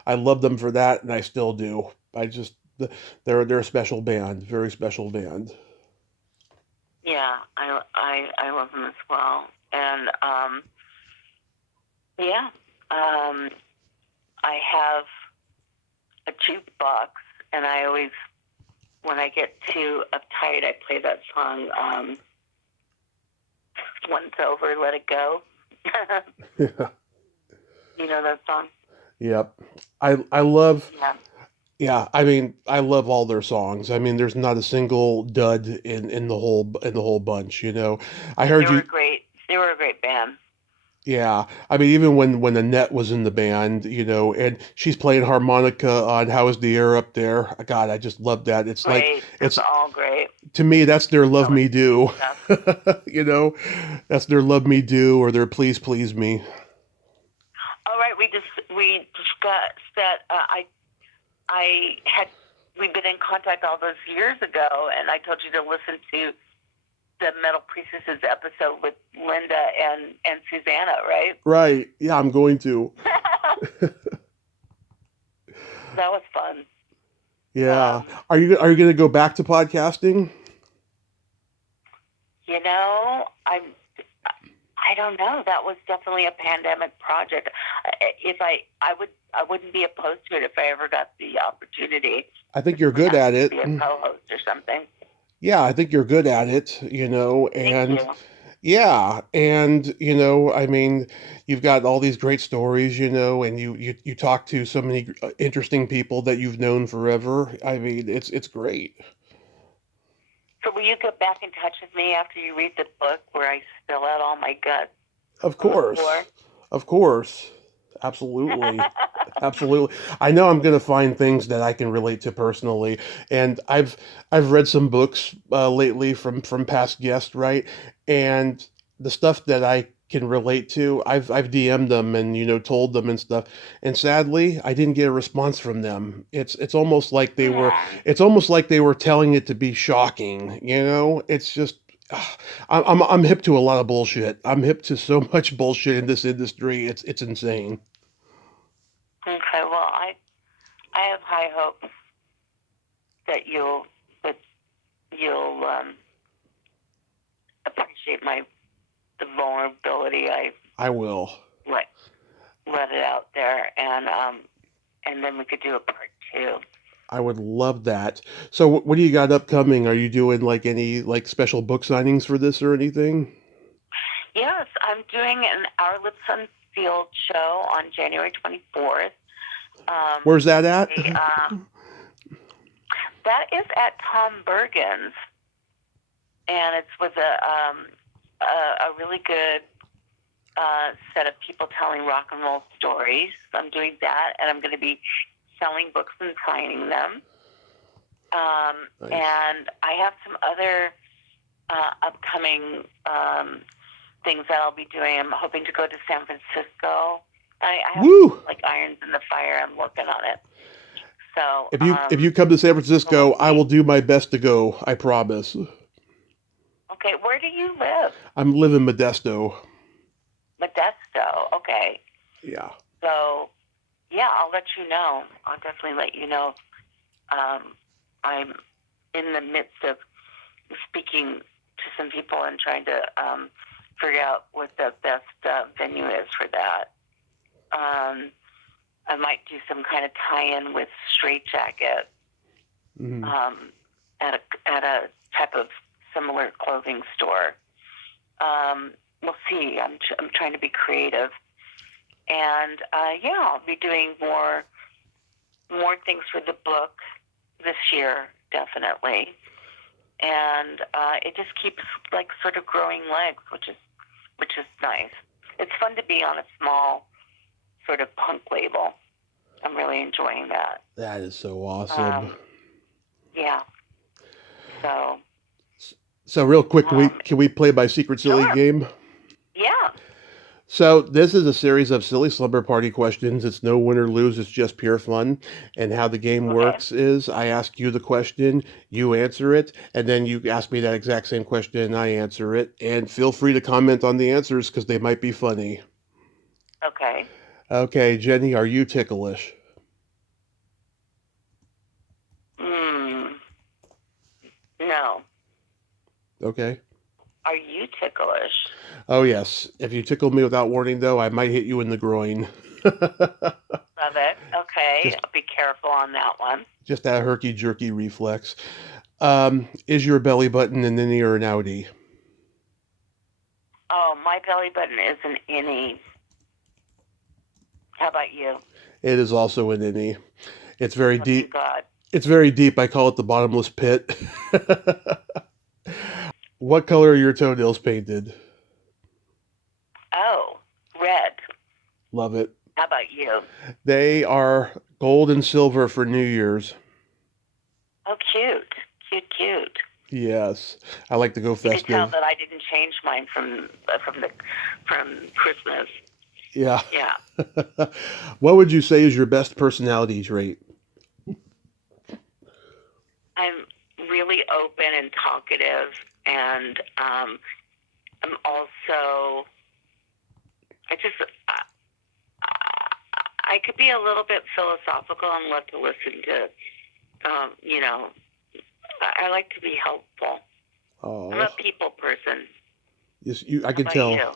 I loved them for that, and I still do. They're a special band, very special band. Yeah, I love them as well, and I have a jukebox, and I always, when I get too uptight, I play that song, "When It's Over, Let It Go." Yeah. You know that song? Yep. I love. Yeah, I mean, I love all their songs. I mean, there's not a single dud in the whole bunch. You know, I heard they were great. They were a great band. Yeah, I mean, even when Annette was in the band, you know, and she's playing harmonica on "How Is the Air Up There." God, I just love that. It's great. like it's all great. To me, that's their "Love Me Do." You know, that's their "Love Me Do" or their "Please Please Me." All right, we discussed that. We'd been in contact all those years ago, and I told you to listen to the Metal Priestesses episode with Linda and Susanna, right? Right. Yeah, I'm going to. That was fun. Yeah. Are you going to go back to podcasting? You know, I don't know. That was definitely a pandemic project. If I wouldn't be opposed to it if I ever got the opportunity. I think you're good at it. Be a co-host or something. Yeah, I think you're good at it, you know, and Thank you. yeah, and you know, I mean, you've got all these great stories, you know, and you talk to so many interesting people that you've known forever. I mean, it's great. So will you get back in touch with me after you read the book where I spill out all my guts? Of course. Of course. Absolutely. Absolutely. I know I'm going to find things that I can relate to personally, and I've read some books lately from past guests, right? And the stuff that I can relate to, I've DM'd them and you know told them and stuff, and sadly, I didn't get a response from them. It's almost like they were telling it to be shocking, you know? It's just I'm hip to a lot of bullshit. I'm hip to so much bullshit in this industry. It's insane. Okay, well, I have high hopes that you'll appreciate the vulnerability. I will let it out there, and then we could do a part 2. I would love that. So what do you got upcoming? Are you doing like any like special book signings for this or anything? Yes, I'm doing an Our Lips Unsealed show on January 24th. Where's that at? That is at Tom Bergen's, and it's with a really good set of people telling rock and roll stories. So I'm doing that, and I'm going to be selling books and signing them. Nice. And I have some other upcoming things that I'll be doing. I'm hoping to go to San Francisco. I have like irons in the fire. I'm working on it. So if you come to San Francisco, I will do my best to go. I promise. Okay, where do you live? I'm living in Modesto. Modesto, okay. Yeah. So Yeah, I'll let you know. I'll definitely let you know. I'm in the midst of speaking to some people and trying to figure out what the best venue is for that. I might do some kind of tie-in with Straight Jacket Mm-hmm. At a type of similar clothing store. We'll see. I'm trying to be creative, and I'll be doing more things for the book this year, definitely. And it just keeps like sort of growing legs, which is nice. It's fun to be on a small sort of punk label. I'm really enjoying that. That is so awesome. Yeah. So. So real quick, can we play my secret silly Sure. game? Yeah. So this is a series of silly slumber party questions. It's no win or lose. It's just pure fun. And how the game Okay. works is I ask you the question, you answer it, and then you ask me that exact same question and I answer it. And feel free to comment on the answers because they might be funny. Okay. Okay, Jenny, are you ticklish? No. Okay. Are you ticklish? Oh yes. If you tickle me without warning, though, I might hit you in the groin. Love it. Okay. just I'll be careful on that one. just that herky jerky reflex. Is your belly button an innie or an outie? Oh, my belly button is an innie. How about you? It is also an innie. It's very Oh, thank deep. God. It's very deep. I call it the bottomless pit. What color are your toenails painted? Oh, red. Love it. How about you? They are gold and silver for New Year's. Oh, cute. Cute, cute. Yes, I like to go You can tell festive. that I didn't change mine from Christmas. Yeah. Yeah. What would you say is your best personality trait? I'm really open and talkative, and I'm also I could be a little bit philosophical and love to listen to you know, I like to be helpful. I'm a Oh, people person. yes, I How can about tell. you?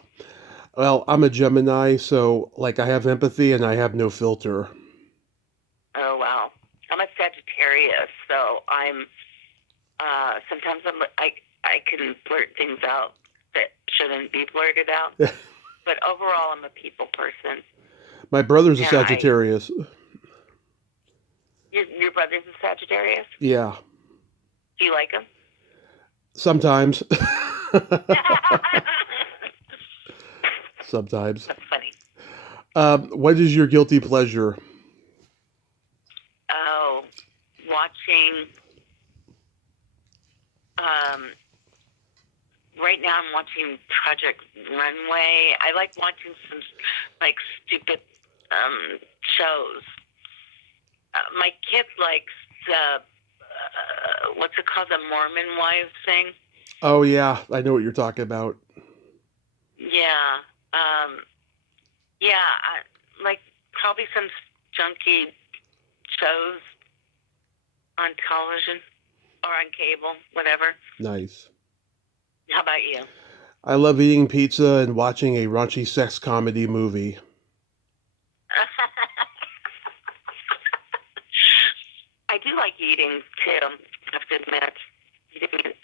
Well, I'm a Gemini, so like I have empathy and I have no filter. Oh wow, I'm a Sagittarius, so I'm sometimes I can blurt things out that shouldn't be blurted out. But overall, I'm a people person, My brother's a and Sagittarius. your brother's a Sagittarius. Yeah, Do you like him? sometimes. That's Sometimes. funny. What is your guilty pleasure? Oh, watching. Um, right now, I'm watching Project Runway. I like watching some like stupid shows. My kid likes what's it called, the Mormon Wives thing. Oh yeah, I know what you're talking about. Yeah, like probably some junky shows on television or on cable, whatever. Nice. How about you? I love eating pizza and watching a raunchy sex comedy movie. I do like eating too. I have to admit,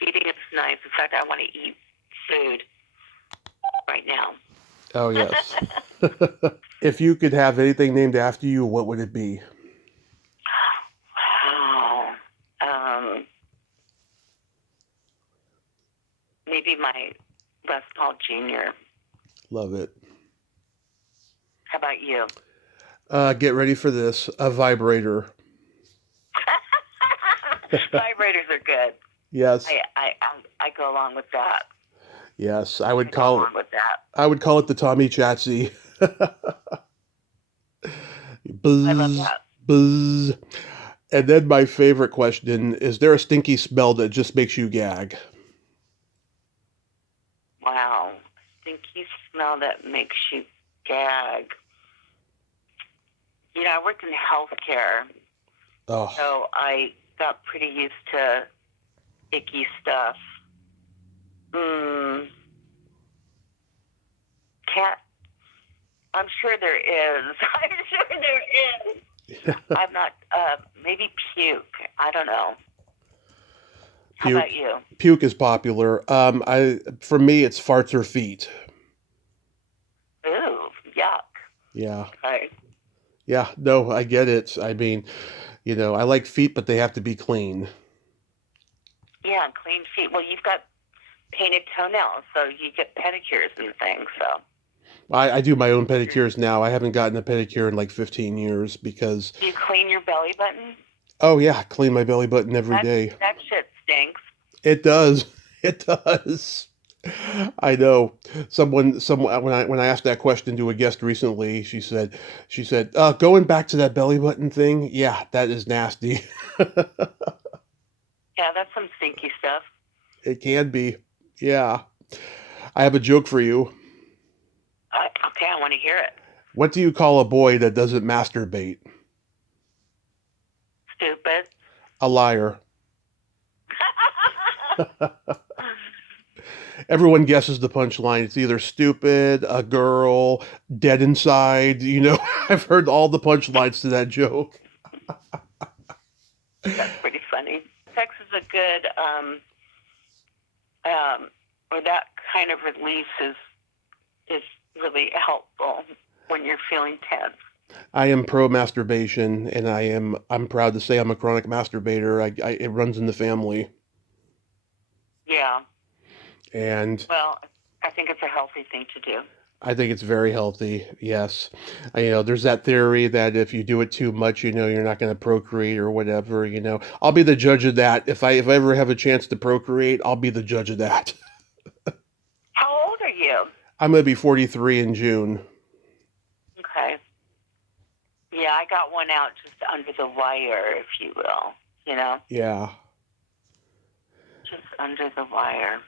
eating is nice. In fact, I want to eat food right now. Oh yes. If you could have anything named after you, what would it be? Wow. Maybe my Les Paul Jr. Love it. How about you? Get ready for this. A vibrator. Vibrators are good. Yes. I go along with that. Yes. I go along with that. I would call it the Tommy Chatsy. I love Buzz. that. Buzz. And then my favorite question, is there a stinky smell that just makes you gag? Wow. Stinky smell that makes you gag. I worked in healthcare, Oh, so I got pretty used to icky stuff. Can't. I'm sure there is. I'm sure there is. I'm not. Maybe puke. I don't know. How puke. about you? Puke is popular. For me, it's farts or feet. Ooh, yuck. Yeah. Okay. Yeah. No, I get it. I mean, I like feet, but they have to be clean. Yeah, clean feet. Well, you've got painted toenails, so you get pedicures and things. So I do my own pedicures now. I haven't gotten a pedicure in like 15 years because, do you clean your belly button? oh yeah, clean my belly button every day. That shit stinks. It does. It does. I know. Someone when I asked that question to a guest recently, she said, going back to that belly button thing, yeah, that is nasty. Yeah, that's some stinky stuff. It can be. Yeah. I have a joke for you. Okay, I want to hear it. What do you call a boy that doesn't masturbate? Stupid. A liar. Everyone guesses the punchline. It's either stupid, a girl, dead inside. I've heard all the punchlines to that joke. That's pretty funny. Sex is a good, or that kind of release is really helpful when you're feeling tense. I am pro masturbation, and I'm proud to say I'm a chronic masturbator. It runs in the family, Yeah. and Well, I think it's a healthy thing to do. I think it's very healthy. Yes, there's that theory that if you do it too much, you're not going to procreate or whatever. I'll be the judge of that. If I ever have a chance to procreate, I'll be the judge of that. How old are you? I'm going to be 43 in June. Okay. Yeah, I got one out just under the wire, if you will. Yeah. Just under the wire.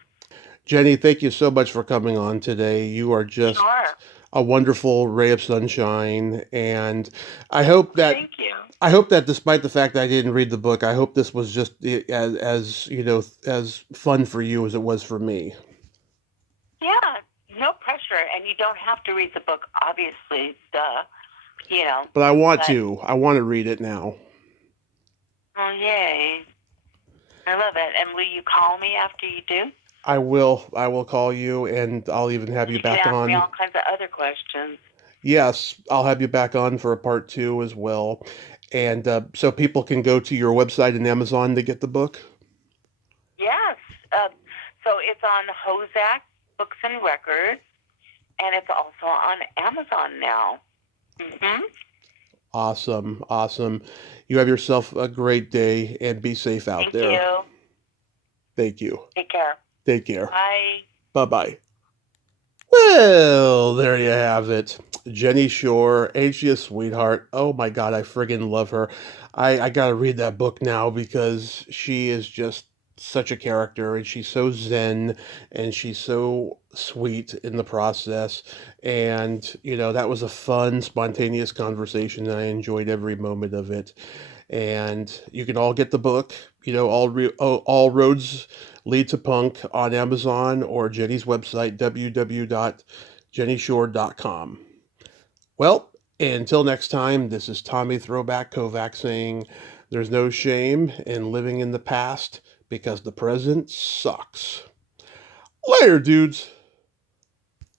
Genny, thank you so much for coming on today. You are just Sure. a wonderful ray of sunshine, and I hope that Thank you. I hope that despite the fact that I didn't read the book, I hope this was just as fun for you as it was for me. Yeah, no pressure, and you don't have to read the book, obviously, duh. But I want to. I want to read it now. Oh, yay. I love it. And will you call me after you do? I will. I will call you, and I'll even have you back can ask me on. all kinds of other questions. Yes, I'll have you back on for a part 2 as well. And so people can go to your website and Amazon to get the book? Yes. So it's on Kovac Books and Records, and it's also on Amazon now. Mm-hmm. Awesome. Awesome. You have yourself a great day and be safe out there. Thank you. Thank you. Take care. Take care. Bye. Bye-bye. Well, there you have it. Genny Schorr, ain't she a sweetheart? Oh my God, I friggin' love her. I gotta read that book now because she is just such a character and she's so zen and she's so sweet in the process. And, that was a fun, spontaneous conversation and I enjoyed every moment of it. And you can all get the book, all roads lead to punk on Amazon or Genny's website, www.jennyshore.com. Well, until next time, this is Tommy Throwback Kovac saying there's no shame in living in the past because the present sucks. Later, dudes.